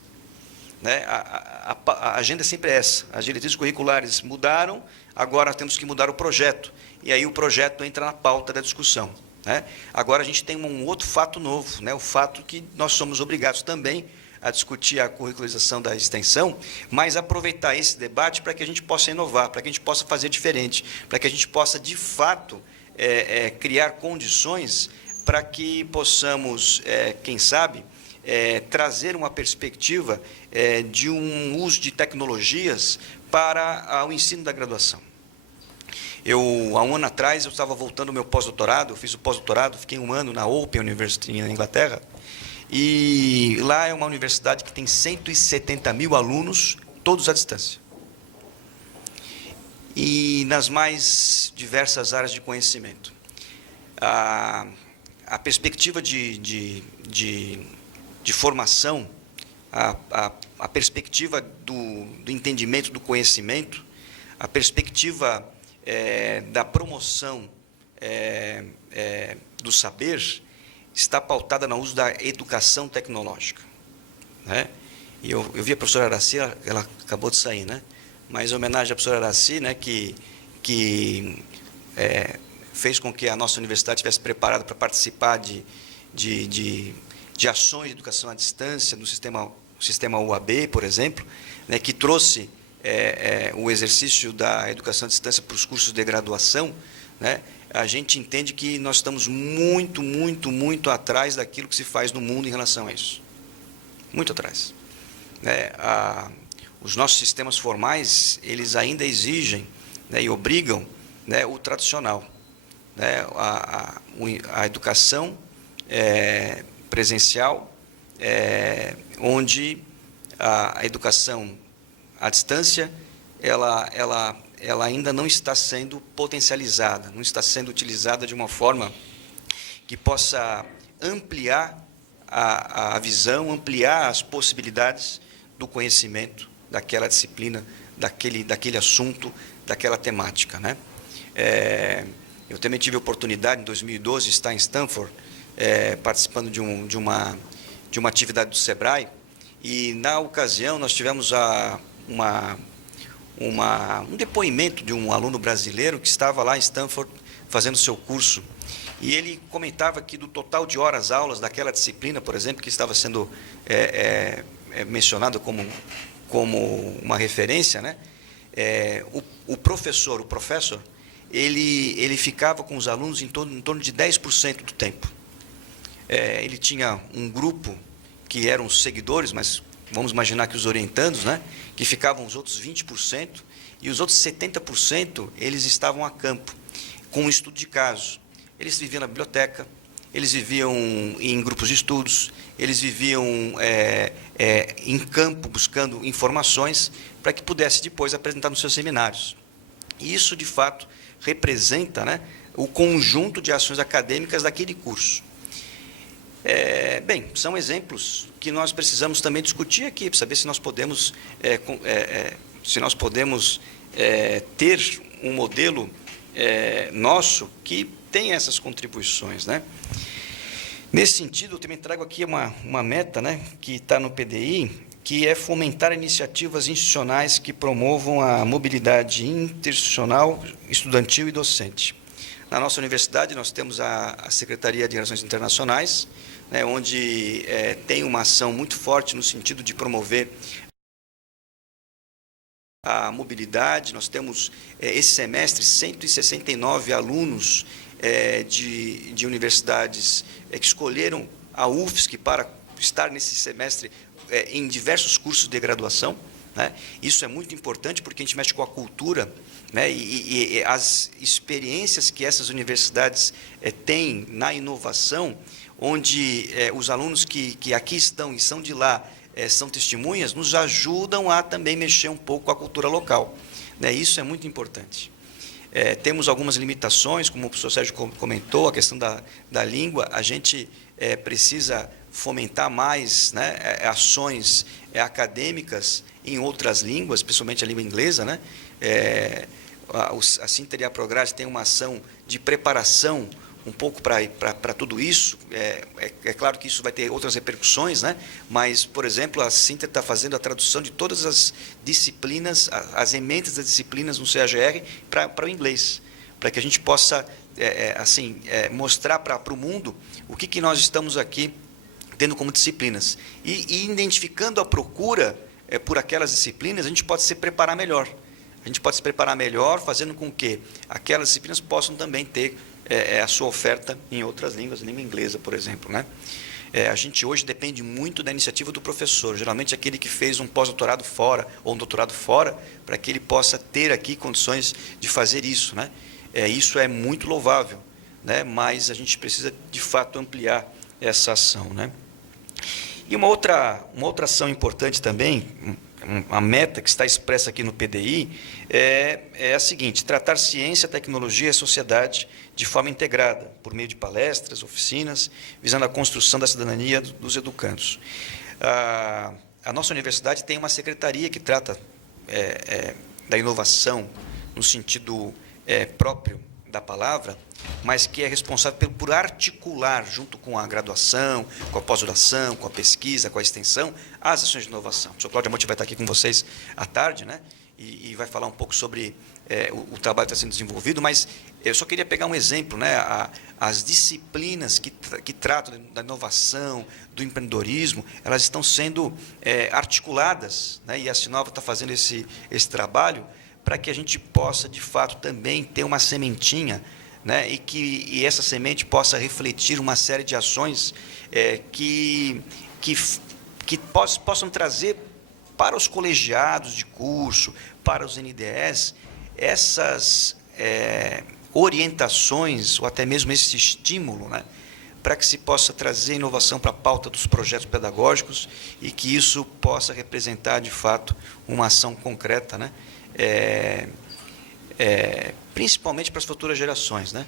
né? A agenda é sempre essa: as diretrizes curriculares mudaram, agora temos que mudar o projeto, e aí o projeto entra na pauta da discussão, né? Agora a gente tem um outro fato novo, né? O fato que nós somos obrigados também a discutir a curricularização da extensão, mas aproveitar esse debate para que a gente possa inovar, para que a gente possa fazer diferente, para que a gente possa, de fato, criar condições para que possamos, quem sabe, trazer uma perspectiva de um uso de tecnologias para o ensino da graduação. Há um ano atrás, eu estava voltando ao meu pós-doutorado, eu fiz o pós-doutorado, fiquei um ano na Open University, na Inglaterra, e lá é uma universidade que tem 170 mil alunos, todos à distância. E nas mais diversas áreas de conhecimento. A perspectiva de formação, a perspectiva do entendimento do conhecimento, a perspectiva da promoção do saber, está pautada no uso da educação tecnológica, né? E eu vi a professora Araci, ela acabou de sair, né? Mas em homenagem à professora Araci, né, que fez com que a nossa universidade estivesse preparada para participar de ações de educação à distância no sistema UAB, por exemplo, né, que trouxe o exercício da educação à distância para os cursos de graduação, né? A gente entende que nós estamos muito, muito, muito atrás daquilo que se faz no mundo em relação a isso. Muito atrás. Os nossos sistemas formais, eles ainda exigem, né, e obrigam, né, o tradicional. Né, a educação presencial, onde a educação à distância, ela ainda não está sendo potencializada, não está sendo utilizada de uma forma que possa ampliar a visão, ampliar as possibilidades do conhecimento daquela disciplina, daquele assunto, daquela temática, né? Eu também tive a oportunidade, em 2012, de estar em Stanford, participando de uma atividade do SEBRAE, e, na ocasião, nós tivemos um depoimento de um aluno brasileiro que estava lá em Stanford fazendo seu curso, e ele comentava que do total de horas-aulas daquela disciplina, por exemplo, que estava sendo mencionado como uma referência, né? O professor, ele ficava com os alunos em torno de 10% do tempo. Ele tinha um grupo que eram os seguidores, mas vamos imaginar que os orientandos, né, que ficavam os outros 20%, e os outros 70%, eles estavam a campo, com um estudo de caso. Eles viviam na biblioteca, eles viviam em grupos de estudos, eles viviam em campo, buscando informações, para que pudesse depois apresentar nos seus seminários. E isso, de fato, representa, né, o conjunto de ações acadêmicas daquele curso. Bem, são exemplos que nós precisamos também discutir aqui, para saber se nós podemos, ter um modelo nosso que tem essas contribuições, né? Nesse sentido, eu também trago aqui uma meta, né, que está no PDI, que é fomentar iniciativas institucionais que promovam a mobilidade interinstitucional, estudantil e docente. Na nossa universidade, nós temos a Secretaria de Relações Internacionais, né, onde tem uma ação muito forte no sentido de promover a mobilidade. Nós temos, esse semestre, 169 alunos de universidades que escolheram a UFSC para estar nesse semestre em diversos cursos de graduação, né? Isso é muito importante porque a gente mexe com a cultura, né, e as experiências que essas universidades têm na inovação, onde os alunos que aqui estão e são de lá são testemunhas, nos ajudam a também mexer um pouco com a cultura local, né? Isso é muito importante. Temos algumas limitações, como o professor Sérgio comentou, a questão da língua. A gente precisa fomentar mais, né, ações acadêmicas em outras línguas, principalmente a língua inglesa, né? A Sinter e a Prograde tem uma ação de preparação um pouco para tudo isso. É claro que isso vai ter outras repercussões, né? Mas, por exemplo, a Sinter está fazendo a tradução de todas as disciplinas, as ementes das disciplinas no CAGR para o inglês, para que a gente possa mostrar para o mundo o que nós estamos aqui tendo como disciplinas. E identificando a procura por aquelas disciplinas, a gente pode se preparar melhor. A gente pode se preparar melhor, fazendo com que aquelas disciplinas possam também ter a sua oferta em outras línguas, língua inglesa, por exemplo, né? A gente hoje depende muito da iniciativa do professor, geralmente aquele que fez um pós-doutorado fora ou um doutorado fora, para que ele possa ter aqui condições de fazer isso, né? Isso é muito louvável, né? Mas a gente precisa, de fato, ampliar essa ação, né? E uma outra ação importante também, a meta que está expressa aqui no PDI, é a seguinte: tratar ciência, tecnologia e sociedade de forma integrada, por meio de palestras, oficinas, visando a construção da cidadania dos educandos. A nossa universidade tem uma secretaria que trata da inovação no sentido próprio da palavra, mas que é responsável por articular, junto com a graduação, com a pós-graduação, com a pesquisa, com a extensão, as ações de inovação. O professor Cláudio Amonte vai estar aqui com vocês à tarde, né? E vai falar um pouco sobre o trabalho que está sendo desenvolvido, mas eu só queria pegar um exemplo, né? As disciplinas que tratam da inovação, do empreendedorismo, elas estão sendo articuladas, né? E a Sinova está fazendo esse trabalho para que a gente possa, de fato, também ter uma sementinha, né? E essa semente possa refletir uma série de ações que possam trazer para os colegiados de curso, para os NDEs, essas orientações, ou até mesmo esse estímulo, né? Para que se possa trazer inovação para a pauta dos projetos pedagógicos e que isso possa representar, de fato, uma ação concreta, né? Principalmente para as futuras gerações, né?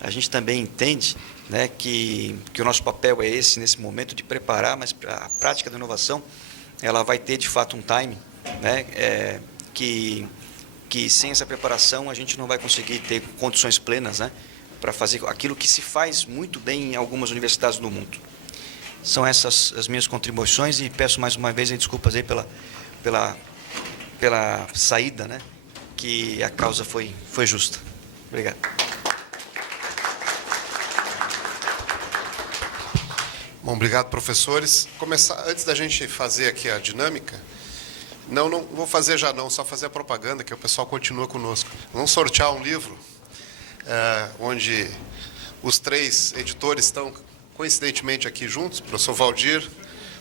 A gente também entende, né, que o nosso papel é esse, nesse momento, de preparar, mas a prática da inovação ela vai ter, de fato, um time, né, que sem essa preparação a gente não vai conseguir ter condições plenas, né, para fazer aquilo que se faz muito bem em algumas universidades do mundo. São essas as minhas contribuições e peço mais uma vez desculpas aí pela saída, né, que a causa foi justa. Obrigado. Bom, obrigado, professores. Antes da gente fazer aqui a dinâmica, não vou fazer já não, só fazer a propaganda, que o pessoal continua conosco. Vamos sortear um livro, onde os 3 editores estão, coincidentemente, aqui juntos, o professor Valdir,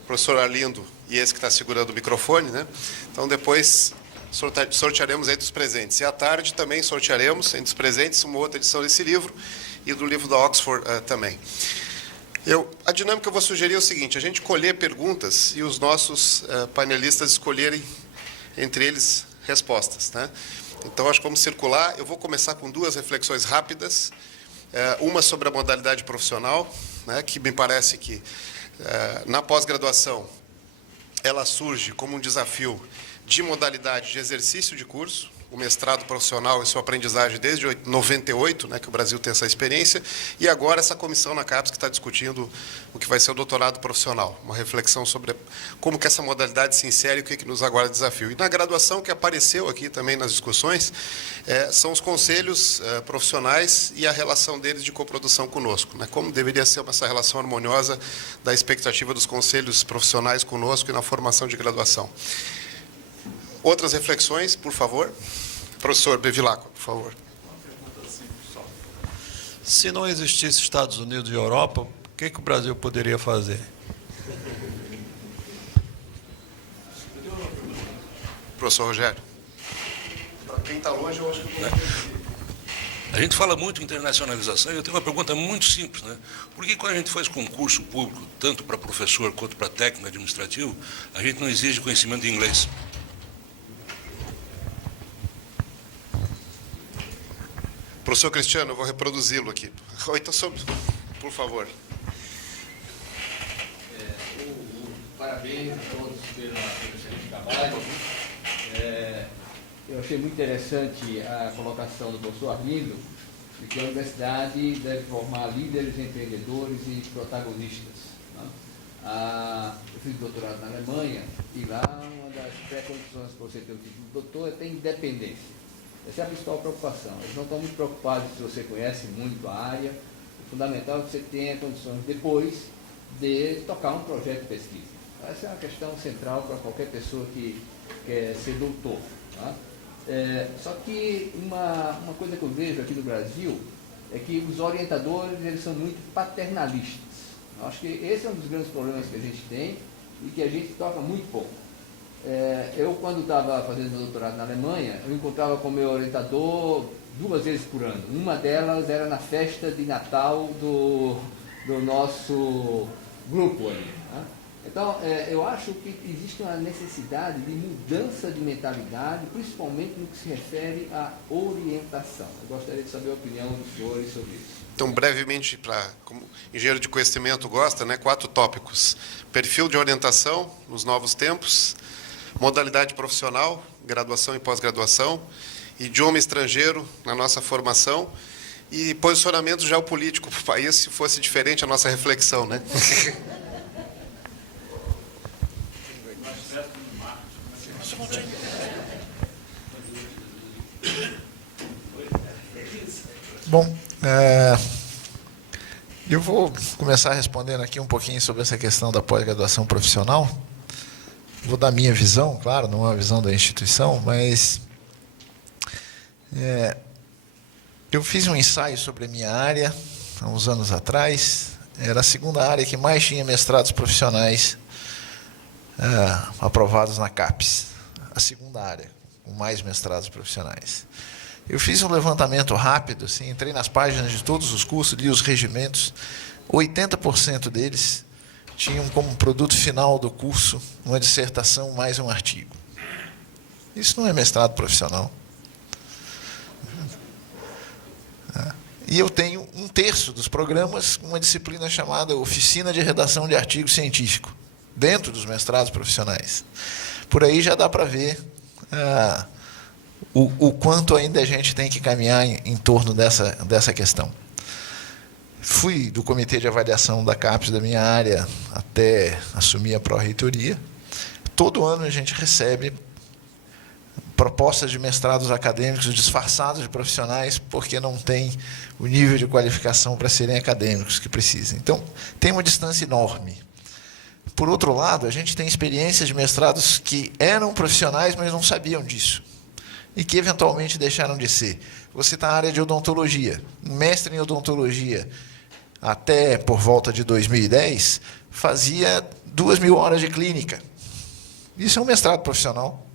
o professor Arlindo e esse que está segurando o microfone, né? Então, depois sortearemos entre os presentes. E à tarde também sortearemos entre os presentes uma outra edição desse livro e do livro da Oxford também. A dinâmica eu vou sugerir o seguinte: a gente colher perguntas e os nossos panelistas escolherem entre eles respostas, né? Então, acho que vamos circular. Eu vou começar com 2 reflexões rápidas. Uma sobre a modalidade profissional, né, que me parece que, na pós-graduação, ela surge como um desafio de modalidade de exercício de curso, o mestrado profissional e sua aprendizagem desde 98, né, que o Brasil tem essa experiência, e agora essa comissão na CAPES que está discutindo o que vai ser o doutorado profissional, uma reflexão sobre como que essa modalidade se insere e o que nos aguarda desafio. E na graduação, que apareceu aqui também nas discussões, são os conselhos profissionais e a relação deles de coprodução conosco, né, como deveria ser essa relação harmoniosa da expectativa dos conselhos profissionais conosco e na formação de graduação. Outras reflexões, por favor? Professor Bevilacqua, por favor. Uma pergunta simples só. Se não existisse Estados Unidos e Europa, o que o Brasil poderia fazer? Professor Rogério. Para quem está longe, eu acho que... A gente fala muito em internacionalização e eu tenho uma pergunta muito simples, né? Por que quando a gente faz concurso público, tanto para professor quanto para técnico administrativo, a gente não exige conhecimento de inglês? Professor Cristiano, eu vou reproduzi-lo aqui. Então, por favor. Parabéns a todos pelo excelente trabalho. Eu achei muito interessante a colocação do professor Arlindo, de que a universidade deve formar líderes, empreendedores e protagonistas, né? Eu fiz doutorado na Alemanha e lá uma das pré-condições para você ter o título de doutor é ter independência. Essa é a principal preocupação. Eles não estão muito preocupados se você conhece muito a área. O fundamental é que você tenha condições depois de tocar um projeto de pesquisa. Essa é uma questão central para qualquer pessoa que quer ser doutor, tá? Só que uma coisa que eu vejo aqui no Brasil é que os orientadores eles são muito paternalistas, Eu acho que esse é um dos grandes problemas que a gente tem e que a gente toca muito pouco. Eu, quando estava fazendo meu doutorado na Alemanha, eu encontrava com o meu orientador 2 vezes por ano. Uma delas era na festa de Natal do nosso grupo ali. Né? Então, eu acho que existe uma necessidade de mudança de mentalidade, principalmente no que se refere à orientação. Eu gostaria de saber a opinião dos senhores sobre isso. Então, brevemente, como engenheiro de conhecimento gosta, né, 4 tópicos. Perfil de orientação nos novos tempos, modalidade profissional, graduação e pós-graduação, idioma estrangeiro na nossa formação e posicionamento geopolítico para o país, se fosse diferente a nossa reflexão, né? Bom, eu vou começar respondendo aqui um pouquinho sobre essa questão da pós-graduação profissional. Vou dar minha visão, claro, não é a visão da instituição, mas eu fiz um ensaio sobre a minha área há uns anos atrás. Era a segunda área que mais tinha mestrados profissionais aprovados na CAPES. A segunda área com mais mestrados profissionais. Eu fiz um levantamento rápido, assim, entrei nas páginas de todos os cursos, li os regimentos. 80% deles tinham como produto final do curso uma dissertação mais um artigo. Isso não é mestrado profissional. E eu tenho 1/3 dos programas com uma disciplina chamada Oficina de Redação de Artigo Científico, dentro dos mestrados profissionais. Por aí já dá para ver o quanto ainda a gente tem que caminhar em torno dessa questão. Fui do comitê de avaliação da CAPES da minha área até assumir a pró-reitoria. Todo ano a gente recebe propostas de mestrados acadêmicos disfarçados de profissionais porque não tem o nível de qualificação para serem acadêmicos que precisam. Então, tem uma distância enorme. Por outro lado, a gente tem experiências de mestrados que eram profissionais, mas não sabiam disso, e que eventualmente deixaram de ser. Vou citar a área de odontologia. Um mestre em odontologia, até por volta de 2010, fazia 2.000 horas de clínica. Isso é um mestrado profissional.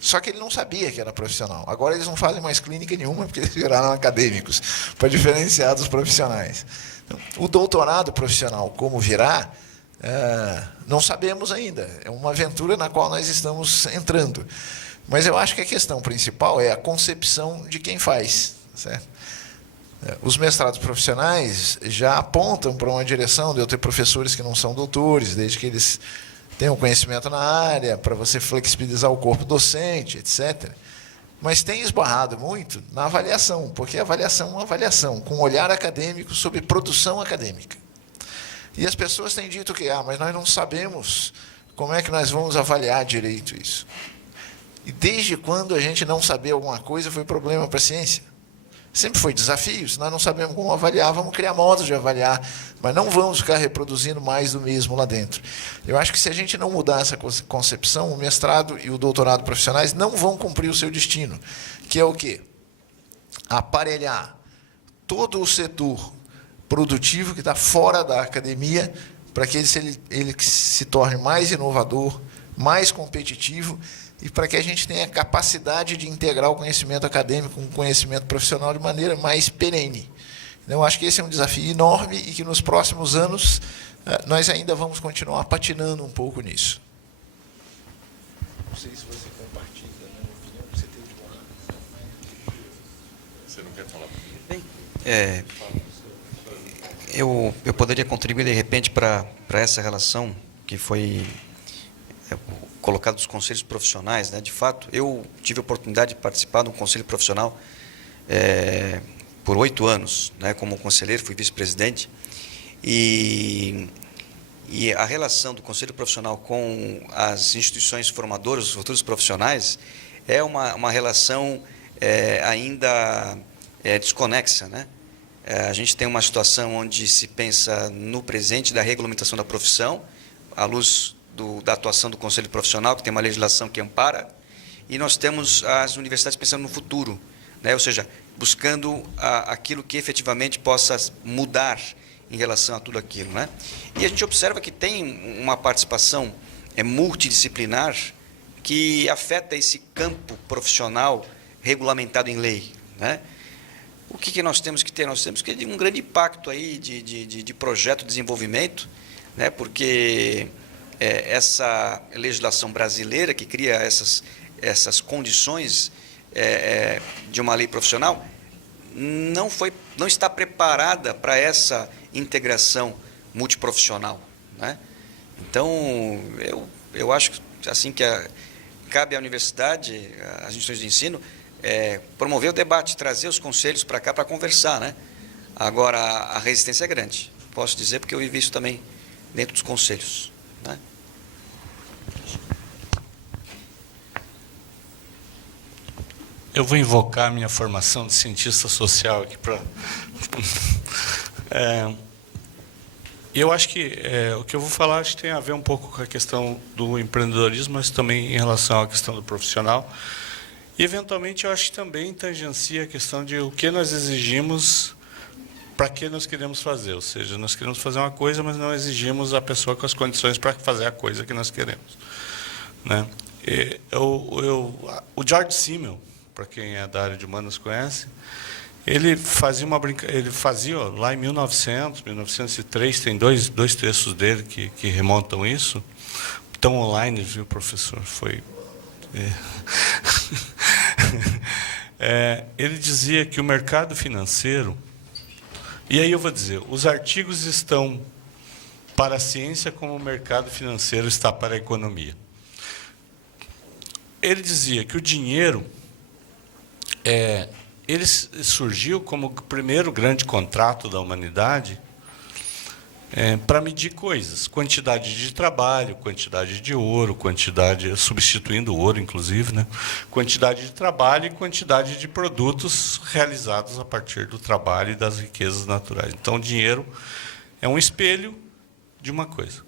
Só que ele não sabia que era profissional. Agora eles não fazem mais clínica nenhuma, porque eles viraram acadêmicos, para diferenciar dos profissionais. Então, o doutorado profissional, como virá, não sabemos ainda. É uma aventura na qual nós estamos entrando. Mas eu acho que a questão principal é a concepção de quem faz. Certo? Os mestrados profissionais já apontam para uma direção de eu ter professores que não são doutores, desde que eles tenham conhecimento na área, para você flexibilizar o corpo docente, etc. Mas tem esbarrado muito na avaliação, porque a avaliação é uma avaliação com olhar acadêmico sobre produção acadêmica. E as pessoas têm dito que, mas nós não sabemos como é que nós vamos avaliar direito isso. E desde quando a gente não saber alguma coisa foi problema para a ciência? Sempre foi desafio. Se nós não sabemos como avaliar, vamos criar modos de avaliar, mas não vamos ficar reproduzindo mais do mesmo lá dentro. Eu acho que se a gente não mudar essa concepção, o mestrado e o doutorado profissionais não vão cumprir o seu destino, que é o quê? Aparelhar todo o setor produtivo que está fora da academia para que ele se torne mais inovador, mais competitivo, e para que a gente tenha capacidade de integrar o conhecimento acadêmico com o conhecimento profissional de maneira mais perene. Então, eu acho que esse é um desafio enorme e que nos próximos anos nós ainda vamos continuar patinando um pouco nisso. Não sei se você compartilha a minha opinião, você teve uma... Você não quer falar? Bem, eu poderia contribuir, de repente, para essa relação que foi colocado dos conselhos profissionais, né? De fato, eu tive a oportunidade de participar de um conselho profissional por 8 anos, né? Como conselheiro, fui vice-presidente, e a relação do conselho profissional com as instituições formadoras, os futuros profissionais, é uma relação ainda desconexa, né? A gente tem uma situação onde se pensa no presente da regulamentação da profissão, à luz da atuação do Conselho Profissional, que tem uma legislação que ampara, e nós temos as universidades pensando no futuro, né? Ou seja, buscando aquilo que efetivamente possa mudar em relação a tudo aquilo, né? E a gente observa que tem uma participação multidisciplinar que afeta esse campo profissional regulamentado em lei, né? O que nós temos que ter? Nós temos que ter um grande impacto aí de projeto de desenvolvimento, né? Porque essa legislação brasileira que cria essas condições de uma lei profissional não está preparada para essa integração multiprofissional, né? Então, eu acho assim que cabe à universidade, às instituições de ensino, promover o debate, trazer os conselhos para cá para conversar, né? Agora, a resistência é grande, posso dizer, porque eu vivi isso também dentro dos conselhos, né? Eu vou invocar a minha formação de cientista social aqui para... eu acho que o que eu vou falar acho que tem a ver um pouco com a questão do empreendedorismo, mas também em relação à questão do profissional. E, eventualmente, eu acho que também tangencia a questão de o que nós exigimos, para que nós queremos fazer. Ou seja, nós queremos fazer uma coisa, mas não exigimos a pessoa com as condições para fazer a coisa que nós queremos, né? O George Simmel, para quem é da área de humanas conhece, ele fazia lá em 1903, tem dois textos dele que remontam isso, estão online, viu, professor? Ele dizia que o mercado financeiro, e aí eu vou dizer, os artigos estão para a ciência como o mercado financeiro está para a economia. Ele dizia que o dinheiro ele surgiu como o primeiro grande contrato da humanidade para medir coisas, quantidade de trabalho, quantidade de ouro, substituindo o ouro, inclusive, né? Quantidade de trabalho e quantidade de produtos realizados a partir do trabalho e das riquezas naturais. Então, o dinheiro é um espelho de uma coisa.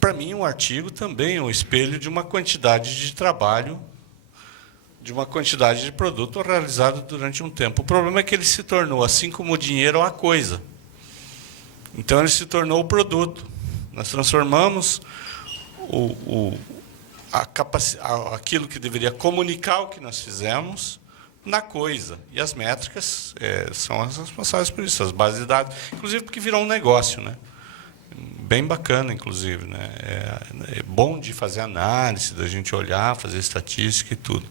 Para mim, um artigo também é um espelho de uma quantidade de trabalho, de uma quantidade de produto realizado durante um tempo. O problema é que ele se tornou, assim como o dinheiro, a coisa. Então, ele se tornou o produto. Nós transformamos aquilo que deveria comunicar o que nós fizemos na coisa. E as métricas são as responsáveis por isso, as bases de dados. Inclusive porque virou um negócio, né? Bem bacana, inclusive, né? É bom de fazer análise, da gente olhar, fazer estatística e tudo.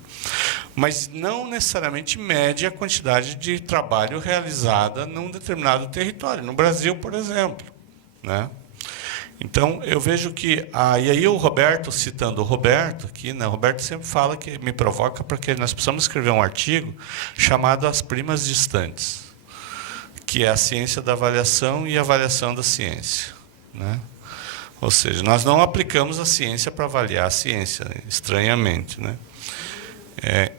Mas não necessariamente mede a quantidade de trabalho realizada num determinado território. No Brasil, por exemplo, né? Então, eu vejo que... e aí o Roberto, citando o Roberto aqui, né? O Roberto sempre fala que me provoca porque nós precisamos escrever um artigo chamado As Primas Distantes, que é a ciência da avaliação e a avaliação da ciência, né? Ou seja, nós não aplicamos a ciência para avaliar a ciência, estranhamente, né?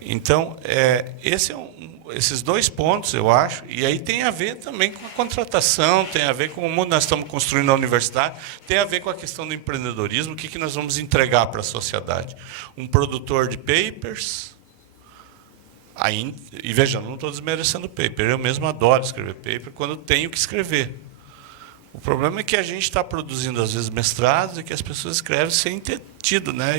Então, esses dois pontos, eu acho, e aí tem a ver também com a contratação, tem a ver com o mundo que nós estamos construindo na universidade, tem a ver com a questão do empreendedorismo, o que nós vamos entregar para a sociedade. Um produtor de papers, e veja, não estou desmerecendo paper, eu mesmo adoro escrever paper quando tenho que escrever. O problema é que a gente está produzindo, às vezes, mestrados e que as pessoas escrevem sem ter tido, né?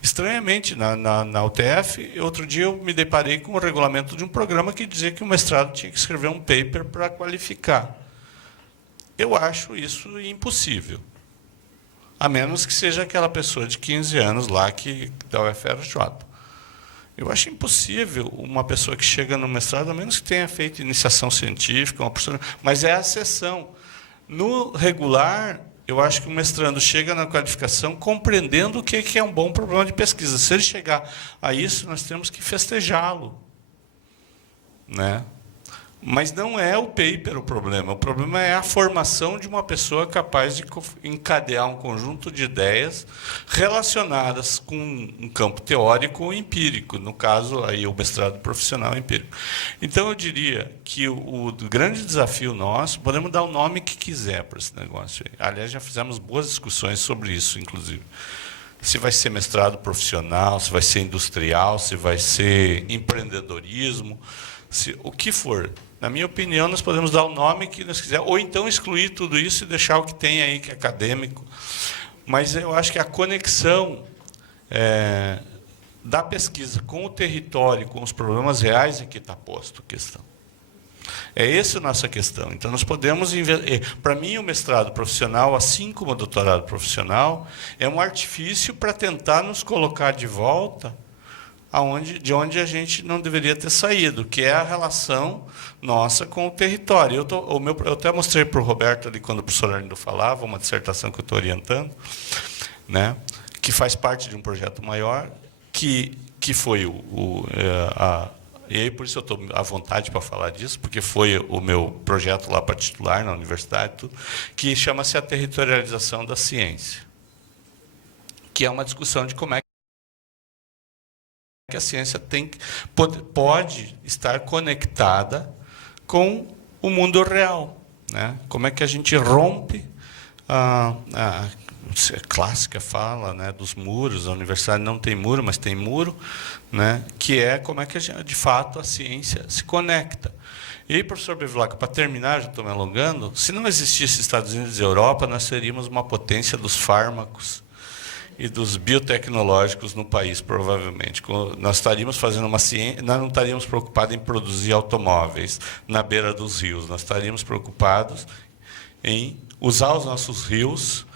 Estranhamente, na UTF, outro dia eu me deparei com o regulamento de um programa que dizia que o mestrado tinha que escrever um paper para qualificar. Eu acho isso impossível, a menos que seja aquela pessoa de 15 anos lá da UFRJ. Eu acho impossível uma pessoa que chega no mestrado, a menos que tenha feito iniciação científica, mas é a exceção. No regular, eu acho que o mestrando chega na qualificação compreendendo o que é um bom problema de pesquisa. Se ele chegar a isso, nós temos que festejá-lo, né? Mas não é o paper o problema é a formação de uma pessoa capaz de encadear um conjunto de ideias relacionadas com um campo teórico ou empírico, no caso, aí, o mestrado profissional empírico. Então, eu diria que o grande desafio nosso, podemos dar o nome que quiser para esse negócio aí. Aliás, já fizemos boas discussões sobre isso, inclusive. se vai ser mestrado profissional, se vai ser industrial, se vai ser empreendedorismo, o que for. Na minha opinião, nós podemos dar o nome que nós quisermos, ou então excluir tudo isso e deixar o que tem aí, que é acadêmico. Mas eu acho que a conexão da pesquisa com o território, com os problemas reais, é que está posto a questão. É essa a nossa questão. Então, nós podemos... Para mim, o mestrado profissional, assim como o doutorado profissional, é um artifício para tentar nos colocar de volta de onde a gente não deveria ter saído, que é a relação nossa com o território. Eu até mostrei para o Roberto, ali, quando o professor Arlindo falava, uma dissertação que eu estou orientando, né, que faz parte de um projeto maior, que foi e aí, por isso eu estou à vontade para falar disso, porque foi o meu projeto lá para titular na universidade, tudo, que chama-se a territorialização da ciência, que é uma discussão de como é que a ciência pode estar conectada com o mundo real, né? Como é que a gente rompe a clássica fala, né, dos muros. A universidade não tem muro, mas tem muro, né, que é como é que de fato a ciência se conecta. E aí, professor Bevilacqua, para terminar, já estou me alongando, se não existisse Estados Unidos e Europa, nós seríamos uma potência dos fármacos e dos biotecnológicos no país, provavelmente. Nós estaríamos fazendo uma ciência, nós não estaríamos preocupados em produzir automóveis na beira dos rios, nós estaríamos preocupados em usar os nossos rios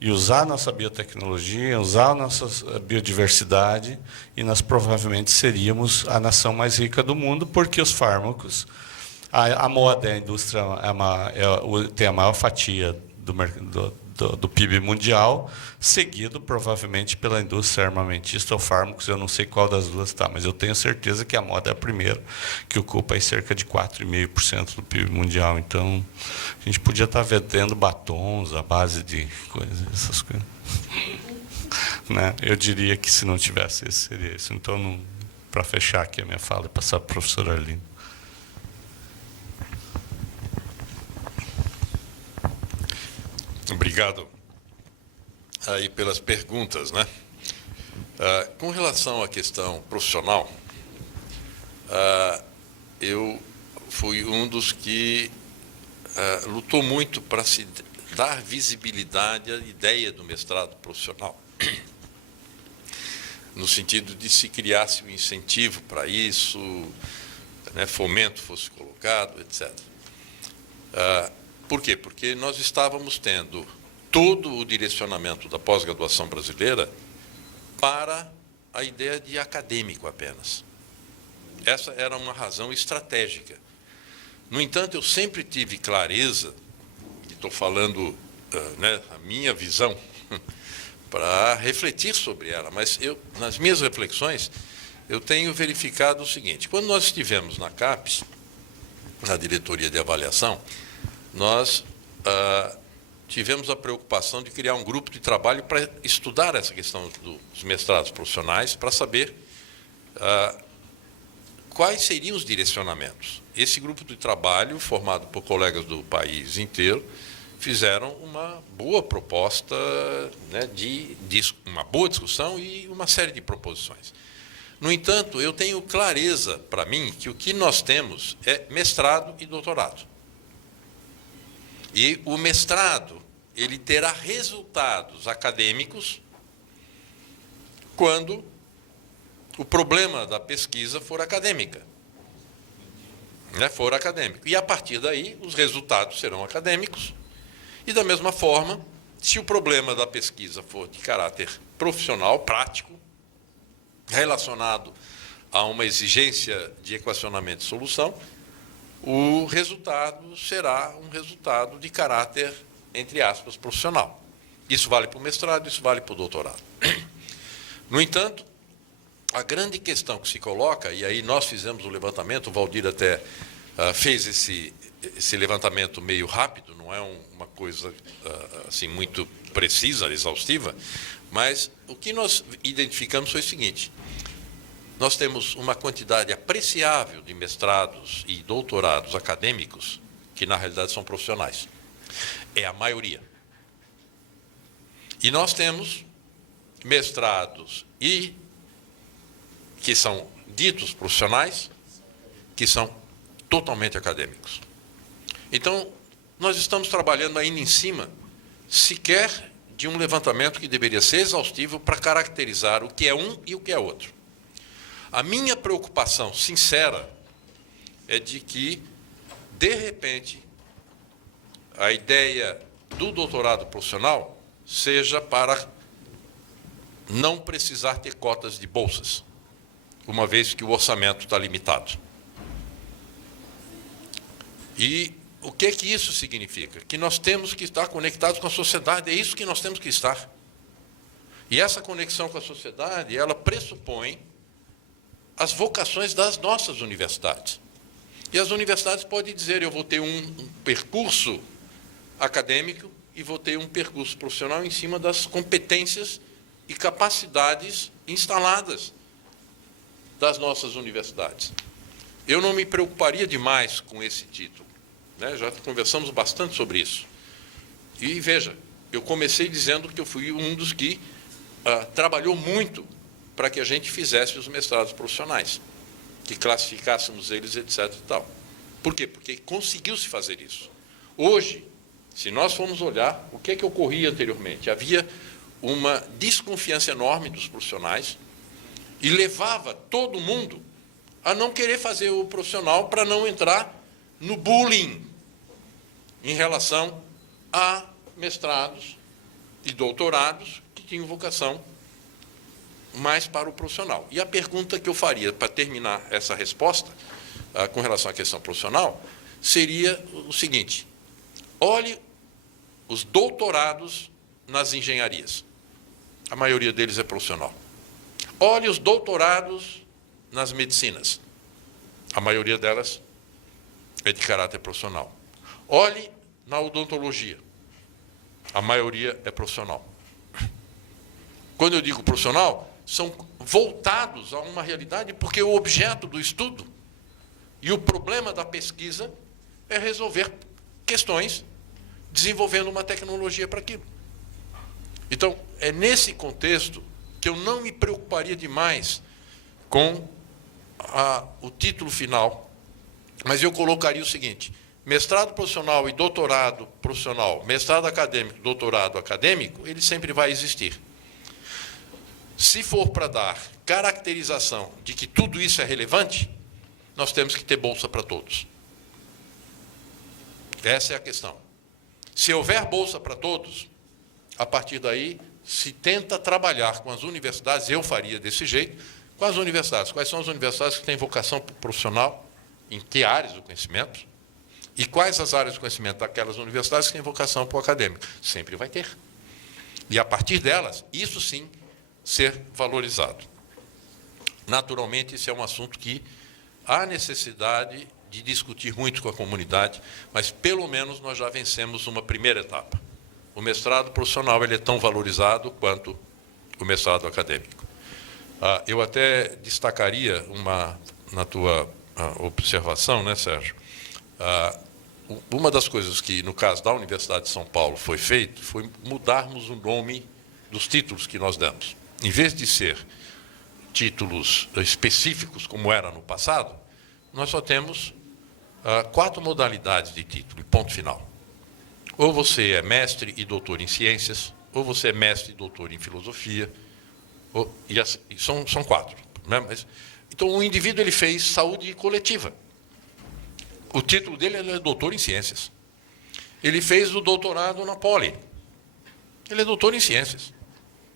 e usar a nossa biotecnologia, usar a nossa biodiversidade, e nós provavelmente seríamos a nação mais rica do mundo, porque os fármacos, a moda, a indústria tem a maior fatia do PIB mundial, seguido provavelmente pela indústria armamentista ou fármacos. Eu não sei qual das duas está, mas eu tenho certeza que a moda é a primeira, que ocupa aí cerca de 4,5% do PIB mundial. Então, a gente podia estar vendendo batons à base de essas coisas. Né? Eu diria que se não tivesse isso, seria isso. Então, para fechar aqui a minha fala e passar para o professor Arlindo. Obrigado aí pelas perguntas, né? Com relação à questão profissional, eu fui um dos que lutou muito para se dar visibilidade à ideia do mestrado profissional, no sentido de se criasse um incentivo para isso, né, fomento fosse colocado, etc. Por quê? Porque nós estávamos tendo todo o direcionamento da pós-graduação brasileira para a ideia de acadêmico apenas. Essa era uma razão estratégica. No entanto, eu sempre tive clareza, e estou falando né, a minha visão, para refletir sobre ela, mas nas minhas reflexões, eu tenho verificado o seguinte: quando nós estivemos na CAPES, na diretoria de avaliação, nós tivemos a preocupação de criar um grupo de trabalho para estudar essa questão dos mestrados profissionais, para saber quais seriam os direcionamentos. Esse grupo de trabalho, formado por colegas do país inteiro, fizeram uma boa proposta, né, de uma boa discussão e uma série de proposições. No entanto, eu tenho clareza para mim que o que nós temos é mestrado e doutorado. E o mestrado, ele terá resultados acadêmicos quando o problema da pesquisa for acadêmica. Né, for acadêmico. E, a partir daí, os resultados serão acadêmicos. E, da mesma forma, se o problema da pesquisa for de caráter profissional, prático, relacionado a uma exigência de equacionamento e solução, o resultado será um resultado de caráter, entre aspas, profissional. Isso vale para o mestrado, isso vale para o doutorado. No entanto, a grande questão que se coloca, e aí nós fizemos o levantamento, o Valdir até fez esse levantamento meio rápido, não é uma coisa assim muito precisa, exaustiva, mas o que nós identificamos foi o seguinte: nós temos uma quantidade apreciável de mestrados e doutorados acadêmicos que, na realidade, são profissionais. É a maioria. E nós temos mestrados e que são ditos profissionais, que são totalmente acadêmicos. Então, nós estamos trabalhando ainda em cima, sequer de um levantamento que deveria ser exaustivo para caracterizar o que é um e o que é outro. A minha preocupação sincera é de que, de repente, a ideia do doutorado profissional seja para não precisar ter cotas de bolsas, uma vez que o orçamento está limitado. E o que isso significa? Que nós temos que estar conectados com a sociedade, é isso que nós temos que estar. E essa conexão com a sociedade, ela pressupõe as vocações das nossas universidades. E as universidades podem dizer, eu vou ter um percurso acadêmico e vou ter um percurso profissional em cima das competências e capacidades instaladas das nossas universidades. Eu não me preocuparia demais com esse título, né? Já conversamos bastante sobre isso. E, veja, eu comecei dizendo que eu fui um dos que trabalhou muito para que a gente fizesse os mestrados profissionais, que classificássemos eles, etc. e tal. Por quê? Porque conseguiu-se fazer isso. Hoje, se nós formos olhar, o que ocorria anteriormente? Havia uma desconfiança enorme dos profissionais e levava todo mundo a não querer fazer o profissional para não entrar no bullying em relação a mestrados e doutorados que tinham vocação mais para o profissional. E a pergunta que eu faria para terminar essa resposta com relação à questão profissional seria o seguinte: olhe os doutorados nas engenharias. A maioria deles é profissional. Olhe os doutorados nas medicinas. A maioria delas é de caráter profissional. Olhe na odontologia. A maioria é profissional. Quando eu digo profissional, são voltados a uma realidade, porque o objeto do estudo e o problema da pesquisa é resolver questões desenvolvendo uma tecnologia para aquilo. Então, é nesse contexto que eu não me preocuparia demais com o título final, mas eu colocaria o seguinte: mestrado profissional e doutorado profissional, mestrado acadêmico, doutorado acadêmico, ele sempre vai existir. Se for para dar caracterização de que tudo isso é relevante, nós temos que ter bolsa para todos. Essa é a questão. Se houver bolsa para todos, a partir daí se tenta trabalhar com as universidades, eu faria desse jeito, com as universidades. Quais são as universidades que têm vocação profissional, em que áreas do conhecimento, e quais as áreas do conhecimento daquelas universidades que têm vocação para o acadêmico. Sempre vai ter. E, a partir delas, isso sim, ser valorizado. Naturalmente, esse é um assunto que há necessidade de discutir muito com a comunidade, mas, pelo menos, nós já vencemos uma primeira etapa. O mestrado profissional ele é tão valorizado quanto o mestrado acadêmico. Eu até destacaria na tua observação, né, Sérgio? Uma das coisas que, no caso da Universidade de São Paulo, foi feito, foi mudarmos o nome dos títulos que nós damos. Em vez de ser títulos específicos, como era no passado, nós só temos 4 modalidades de título, ponto final. Ou você é mestre e doutor em ciências, ou você é mestre e doutor em filosofia, são 4. Né? Então, o indivíduo ele fez saúde coletiva. O título dele é doutor em ciências. Ele fez o doutorado na Poli. Ele é doutor em ciências.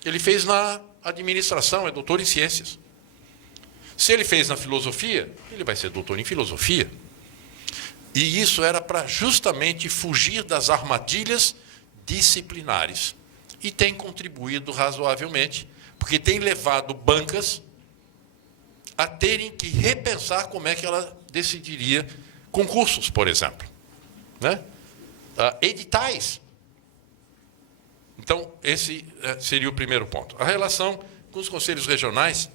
Ele fez na administração, é doutor em ciências. Se ele fez na filosofia, ele vai ser doutor em filosofia. E isso era para justamente fugir das armadilhas disciplinares. E tem contribuído razoavelmente, porque tem levado bancas a terem que repensar como é que ela decidiria concursos, por exemplo. Né? Editais. Então, esse seria o primeiro ponto. A relação com os conselhos regionais,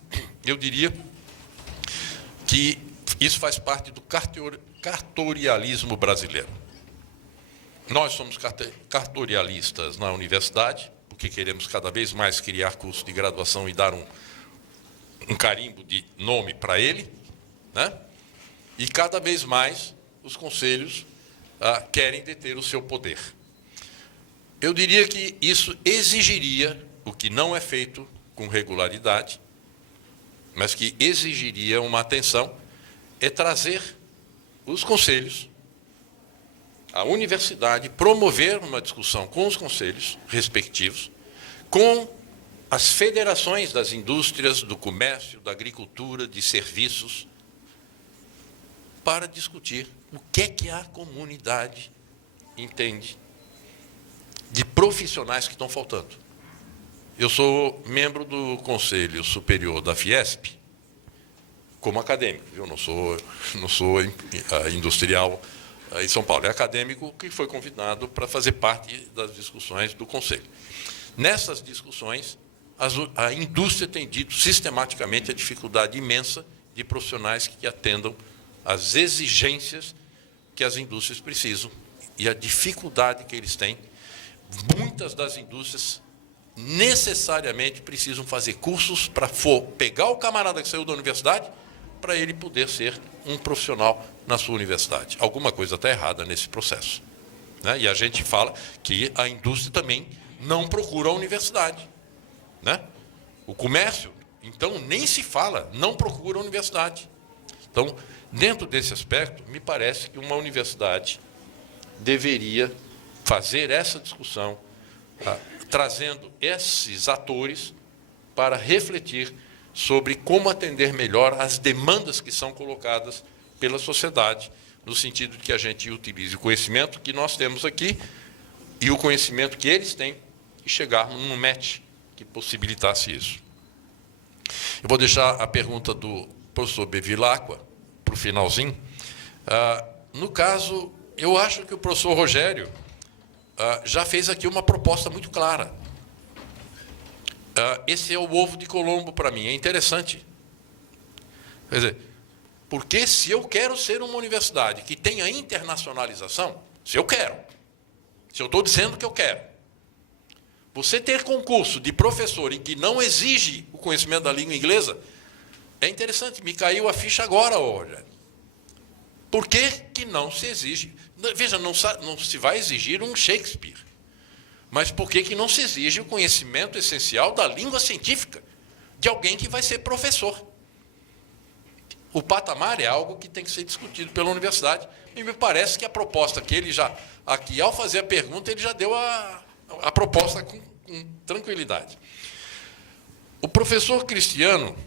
eu diria que isso faz parte do cartorialismo brasileiro. Nós somos cartorialistas na universidade, porque queremos cada vez mais criar curso de graduação e dar um carimbo de nome para ele, né? E cada vez mais os conselhos querem deter o seu poder. Eu diria que isso exigiria, o que não é feito com regularidade, mas que exigiria uma atenção, é trazer os conselhos, a universidade, promover uma discussão com os conselhos respectivos, com as federações das indústrias, do comércio, da agricultura, de serviços, para discutir o que é que a comunidade entende de profissionais que estão faltando. Eu sou membro do Conselho Superior da Fiesp, como acadêmico. Eu não sou industrial em São Paulo. É acadêmico que foi convidado para fazer parte das discussões do Conselho. Nessas discussões, a indústria tem dito sistematicamente a dificuldade imensa de profissionais que atendam às exigências que as indústrias precisam e a dificuldade que eles têm. Muitas das indústrias necessariamente precisam fazer cursos para pegar o camarada que saiu da universidade para ele poder ser um profissional na sua universidade. Alguma coisa está errada nesse processo, né? E a gente fala que a indústria também não procura a universidade, né? O comércio, então, nem se fala, não procura a universidade. Então, dentro desse aspecto, me parece que uma universidade deveria fazer essa discussão, trazendo esses atores para refletir sobre como atender melhor as demandas que são colocadas pela sociedade, no sentido de que a gente utilize o conhecimento que nós temos aqui e o conhecimento que eles têm e chegarmos num match que possibilitasse isso. Eu vou deixar a pergunta do professor Bevilacqua para o finalzinho. No caso, eu acho que o professor Rogério já fez aqui uma proposta muito clara. Esse é o ovo de Colombo para mim, é interessante. Quer dizer, porque se eu quero ser uma universidade que tenha internacionalização, se eu estou dizendo que eu quero, você ter concurso de professor em que não exige o conhecimento da língua inglesa, é interessante, me caiu a ficha agora, Rogério. Por que não se exige? Veja, não se vai exigir um Shakespeare, mas por que não se exige o conhecimento essencial da língua científica de alguém que vai ser professor? O patamar é algo que tem que ser discutido pela universidade, e me parece que a proposta que ele já, aqui, ao fazer a pergunta, ele já deu a proposta com tranquilidade. O professor Cristiano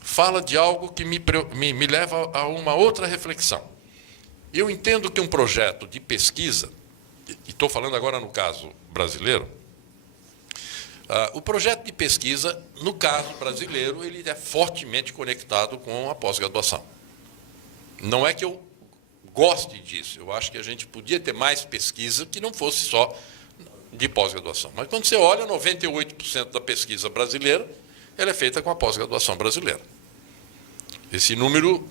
fala de algo que me leva a uma outra reflexão. Eu entendo que um projeto de pesquisa, e estou falando agora no caso brasileiro, o projeto de pesquisa, no caso brasileiro, ele é fortemente conectado com a pós-graduação. Não é que eu goste disso, eu acho que a gente podia ter mais pesquisa que não fosse só de pós-graduação. Mas quando você olha, 98% da pesquisa brasileira, ela é feita com a pós-graduação brasileira. Esse número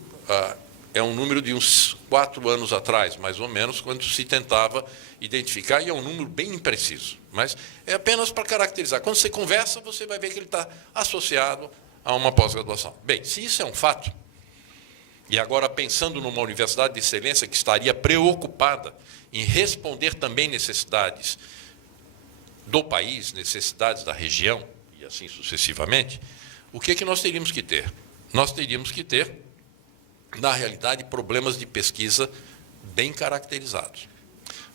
é um número de uns 4 anos atrás, mais ou menos, quando se tentava identificar, e é um número bem impreciso, mas é apenas para caracterizar. Quando você conversa, você vai ver que ele está associado a uma pós-graduação. Bem, se isso é um fato, e agora pensando numa universidade de excelência que estaria preocupada em responder também necessidades do país, necessidades da região, e assim sucessivamente, o que nós teríamos que ter? Nós teríamos que ter, na realidade, problemas de pesquisa bem caracterizados.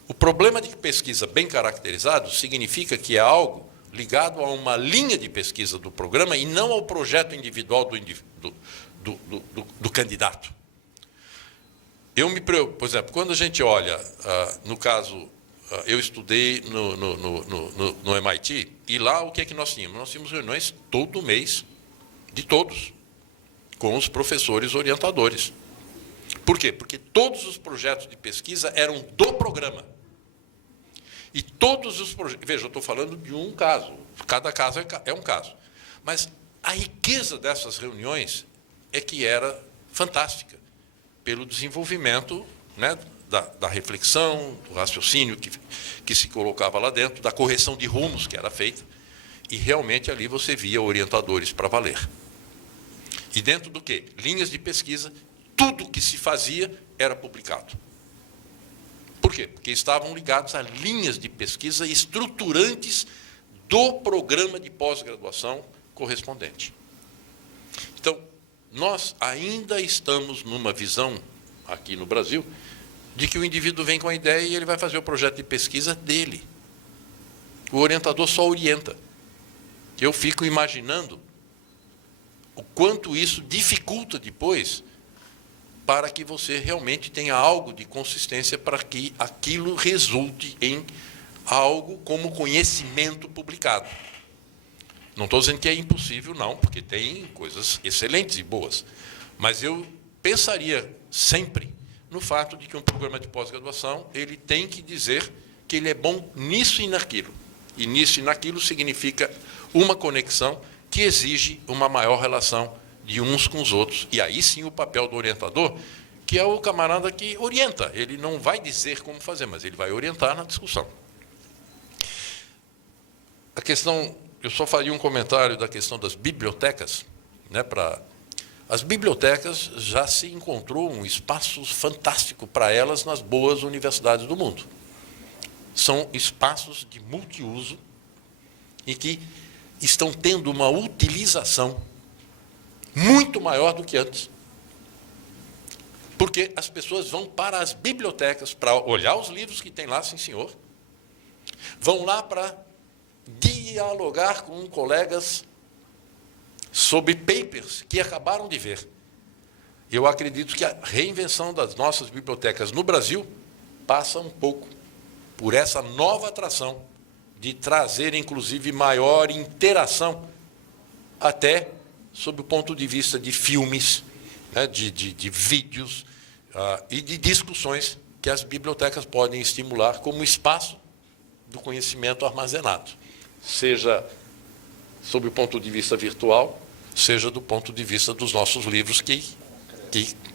O problema de pesquisa bem caracterizado significa que é algo ligado a uma linha de pesquisa do programa e não ao projeto individual do candidato. Por exemplo, quando a gente olha, no caso, eu estudei no MIT, e lá o que é que nós tínhamos? Nós tínhamos reuniões todo mês, de todos, com os professores orientadores. Por quê? Porque todos os projetos de pesquisa eram do programa. E todos os projetos... Veja, eu estou falando de um caso. Cada caso é um caso. Mas a riqueza dessas reuniões é que era fantástica, pelo desenvolvimento, né, da reflexão, do raciocínio que se colocava lá dentro, da correção de rumos que era feita. E realmente ali você via orientadores para valer. E dentro do quê? Linhas de pesquisa, tudo que se fazia era publicado. Por quê? Porque estavam ligados a linhas de pesquisa estruturantes do programa de pós-graduação correspondente. Então, nós ainda estamos numa visão, aqui no Brasil, de que o indivíduo vem com a ideia e ele vai fazer o projeto de pesquisa dele. O orientador só orienta. Eu fico imaginando o quanto isso dificulta depois para que você realmente tenha algo de consistência para que aquilo resulte em algo como conhecimento publicado. Não estou dizendo que é impossível, não, porque tem coisas excelentes e boas. Mas eu pensaria sempre no fato de que um programa de pós-graduação ele tem que dizer que ele é bom nisso e naquilo. E nisso e naquilo significa uma conexão que exige uma maior relação de uns com os outros. E aí sim o papel do orientador, que é o camarada que orienta. Ele não vai dizer como fazer, mas ele vai orientar na discussão. A questão, eu só faria um comentário da questão das bibliotecas. As bibliotecas já se encontrou um espaço fantástico para elas nas boas universidades do mundo. São espaços de multiuso em que estão tendo uma utilização muito maior do que antes. Porque as pessoas vão para as bibliotecas para olhar os livros que tem lá, sim senhor, vão lá para dialogar com colegas sobre papers que acabaram de ver. Eu acredito que a reinvenção das nossas bibliotecas no Brasil passa um pouco por essa nova atração de trazer, inclusive, maior interação, até sob o ponto de vista de filmes, né, de vídeos e de discussões que as bibliotecas podem estimular como espaço do conhecimento armazenado, seja sob o ponto de vista virtual, seja do ponto de vista dos nossos livros que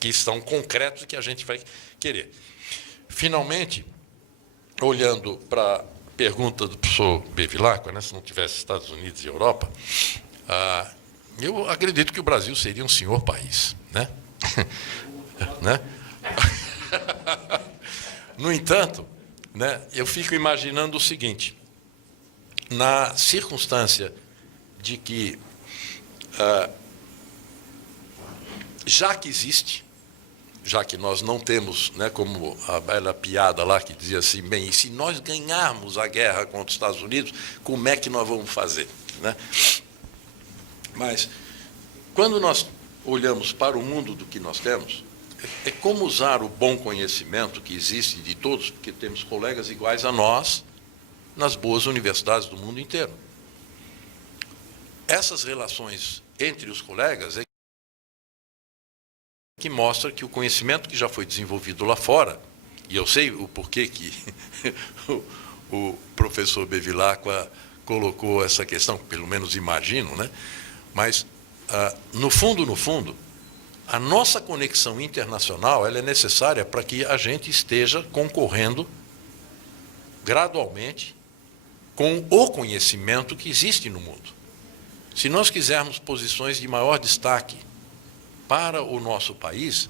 estão concretos e que a gente vai querer. Finalmente, olhando para a pergunta do professor Bevilacqua, né, se não tivesse Estados Unidos e Europa, eu acredito que o Brasil seria um senhor país, né? Né? No entanto, né, eu fico imaginando o seguinte, na circunstância de que, já que nós não temos, né, como a bela piada lá que dizia assim, bem, e se nós ganharmos a guerra contra os Estados Unidos, como é que nós vamos fazer? Né? Mas, quando nós olhamos para o mundo do que nós temos, é como usar o bom conhecimento que existe de todos, porque temos colegas iguais a nós nas boas universidades do mundo inteiro. Essas relações entre os colegas é que mostra que o conhecimento que já foi desenvolvido lá fora, e eu sei o porquê que o professor Bevilacqua colocou essa questão, pelo menos imagino, né? Mas, no fundo, a nossa conexão internacional ela é necessária para que a gente esteja concorrendo gradualmente com o conhecimento que existe no mundo. Se nós quisermos posições de maior destaque para o nosso país,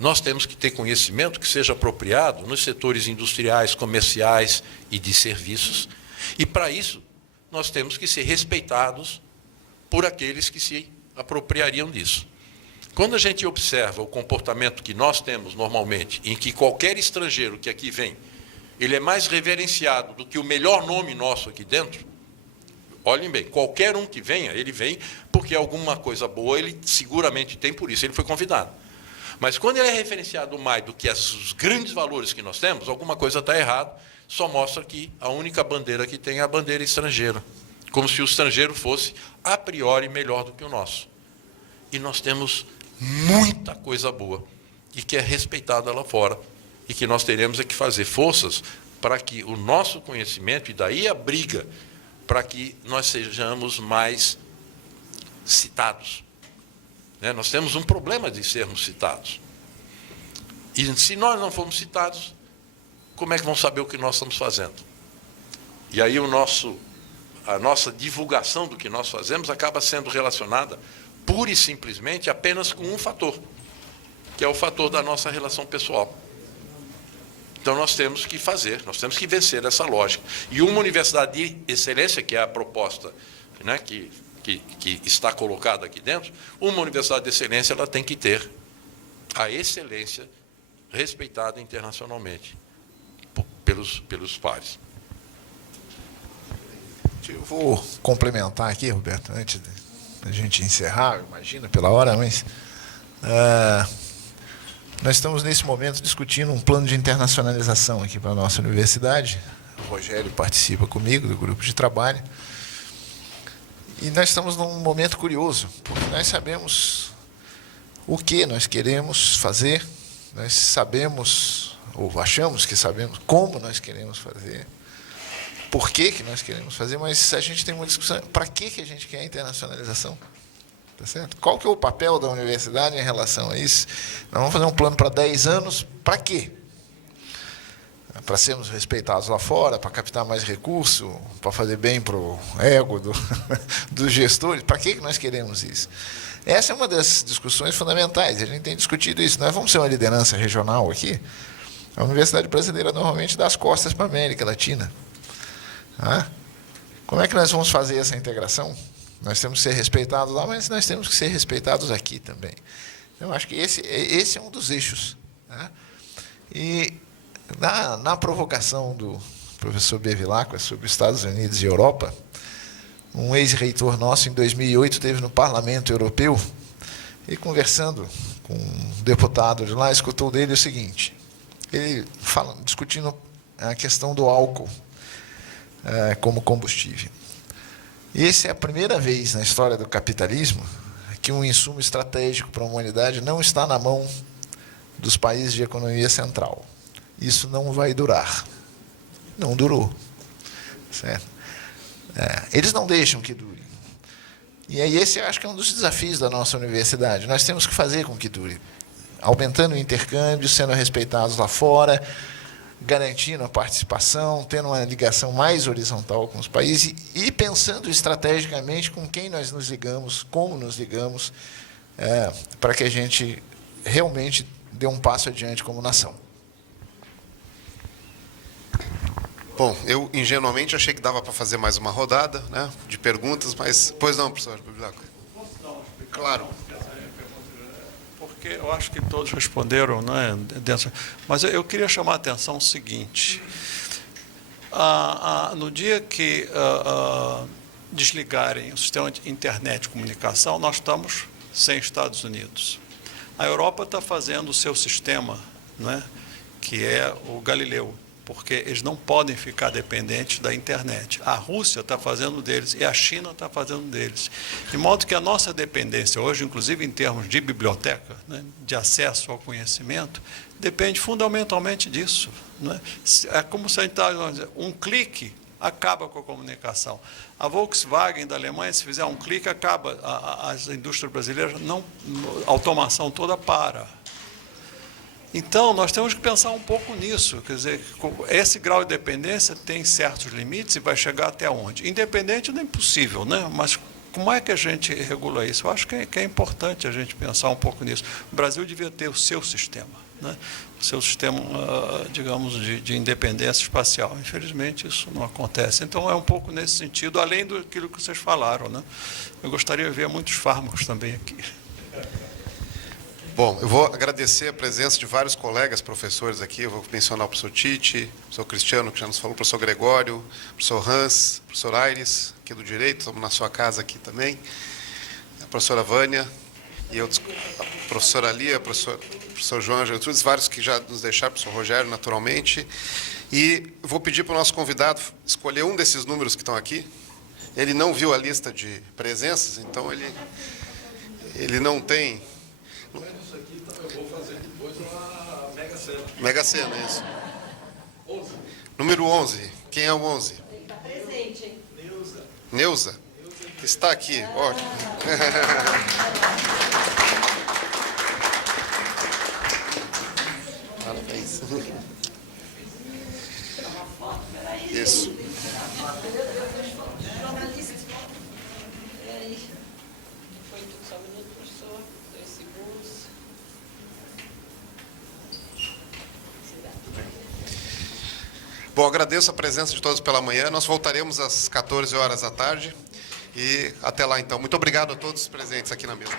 nós temos que ter conhecimento que seja apropriado nos setores industriais, comerciais e de serviços. E, para isso, nós temos que ser respeitados por aqueles que se apropriariam disso. Quando a gente observa o comportamento que nós temos normalmente, em que qualquer estrangeiro que aqui vem, ele é mais reverenciado do que o melhor nome nosso aqui dentro, olhem bem, qualquer um que venha, ele vem porque alguma coisa boa ele seguramente tem, por isso ele foi convidado. Mas quando ele é referenciado mais do que os grandes valores que nós temos, alguma coisa está errada, só mostra que a única bandeira que tem é a bandeira estrangeira, como se o estrangeiro fosse, a priori, melhor do que o nosso. E nós temos muita coisa boa, e que é respeitada lá fora, e que nós teremos é que fazer forças para que o nosso conhecimento, e daí a briga, para que nós sejamos mais citados. Né? Nós temos um problema de sermos citados. E se nós não formos citados, como é que vão saber o que nós estamos fazendo? E aí o nosso a nossa divulgação do que nós fazemos acaba sendo relacionada pura e simplesmente apenas com um fator, que é o fator da nossa relação pessoal. Então nós temos que fazer, nós temos que vencer essa lógica. E uma universidade de excelência, que é a proposta, né, que está colocada aqui dentro, uma universidade de excelência ela tem que ter a excelência respeitada internacionalmente pelos pares. Eu vou complementar aqui, Roberto, antes da gente encerrar, eu imagino, pela hora, mas nós estamos, nesse momento, discutindo um plano de internacionalização aqui para a nossa universidade. O Rogério participa comigo do grupo de trabalho. E nós estamos num momento curioso, porque nós sabemos o que nós queremos fazer, nós sabemos, ou achamos que sabemos, como nós queremos fazer, por que nós queremos fazer, mas a gente tem uma discussão, para que a gente quer a internacionalização? Tá certo? Qual que é o papel da universidade em relação a isso? Nós vamos fazer um plano para 10 anos, para quê? Para sermos respeitados lá fora, para captar mais recurso, para fazer bem para o ego dos gestores? Para que nós queremos isso? Essa é uma das discussões fundamentais, a gente tem discutido isso. Nós vamos ser uma liderança regional aqui. A Universidade Brasileira normalmente dá as costas para a América Latina. Como é que nós vamos fazer essa integração? Nós temos que ser respeitados lá, mas nós temos que ser respeitados aqui também. Eu acho que esse é um dos eixos. E na provocação do professor Bevilacqua sobre os Estados Unidos e Europa, um ex-reitor nosso, em 2008, esteve no Parlamento Europeu e, conversando com um deputado de lá, escutou dele o seguinte, ele discutindo a questão do álcool como combustível. E essa é a primeira vez na história do capitalismo que um insumo estratégico para a humanidade não está na mão dos países de economia central. Isso não vai durar. Não durou. Certo? Eles não deixam que dure. E aí esse eu acho que é um dos desafios da nossa universidade. Nós temos que fazer com que dure. Aumentando o intercâmbio, sendo respeitados lá fora, garantindo a participação, tendo uma ligação mais horizontal com os países e pensando estrategicamente com quem nós nos ligamos, como nos ligamos, para que a gente realmente dê um passo adiante como nação. Bom, eu ingenuamente achei que dava para fazer mais uma rodada, né, de perguntas, mas... Pois não, professor Bevilacqua. Claro. Porque eu acho que todos responderam, né, mas eu queria chamar a atenção o seguinte. No dia que desligarem o sistema de internet de comunicação, nós estamos sem Estados Unidos. A Europa está fazendo o seu sistema, né, que é o Galileu, porque eles não podem ficar dependentes da internet. A Rússia está fazendo deles e a China está fazendo deles. De modo que a nossa dependência hoje, inclusive em termos de biblioteca, né, de acesso ao conhecimento, depende fundamentalmente disso. Né? É como se a gente está dizendo, um clique acaba com a comunicação. A Volkswagen da Alemanha, se fizer um clique, acaba. As indústrias brasileiras, não, a automação toda para. Então, nós temos que pensar um pouco nisso, quer dizer, esse grau de dependência tem certos limites e vai chegar até onde? Independente não é impossível, né? Mas como é que a gente regula isso? Eu acho que é importante a gente pensar um pouco nisso. O Brasil devia ter o seu sistema, né? O seu sistema, digamos, de independência espacial. Infelizmente, isso não acontece. Então, é um pouco nesse sentido, além daquilo que vocês falaram, né? Eu gostaria de ver muitos fármacos também aqui. Bom, eu vou agradecer a presença de vários colegas professores aqui. Eu vou mencionar o professor Tite, o professor Cristiano, que já nos falou, o professor Gregório, o professor Hans, o professor Aires, aqui do Direito, estamos na sua casa aqui também, a professora Vânia, e outros, a professora Lia, o professor João Gertrudes, vários que já nos deixaram, o professor Rogério, naturalmente. E vou pedir para o nosso convidado escolher um desses números que estão aqui. Ele não viu a lista de presenças, então ele não tem... Eu vou fazer depois uma Mega Sena. Mega Sena, isso. 11. Número 11. Quem é o 11? Ele está presente, hein? Neuza. Está aqui, ótimo. Parabéns. Isso. Bom, agradeço a presença de todos pela manhã. Nós voltaremos às 14 horas da tarde. E até lá, então. Muito obrigado a todos os presentes aqui na mesa.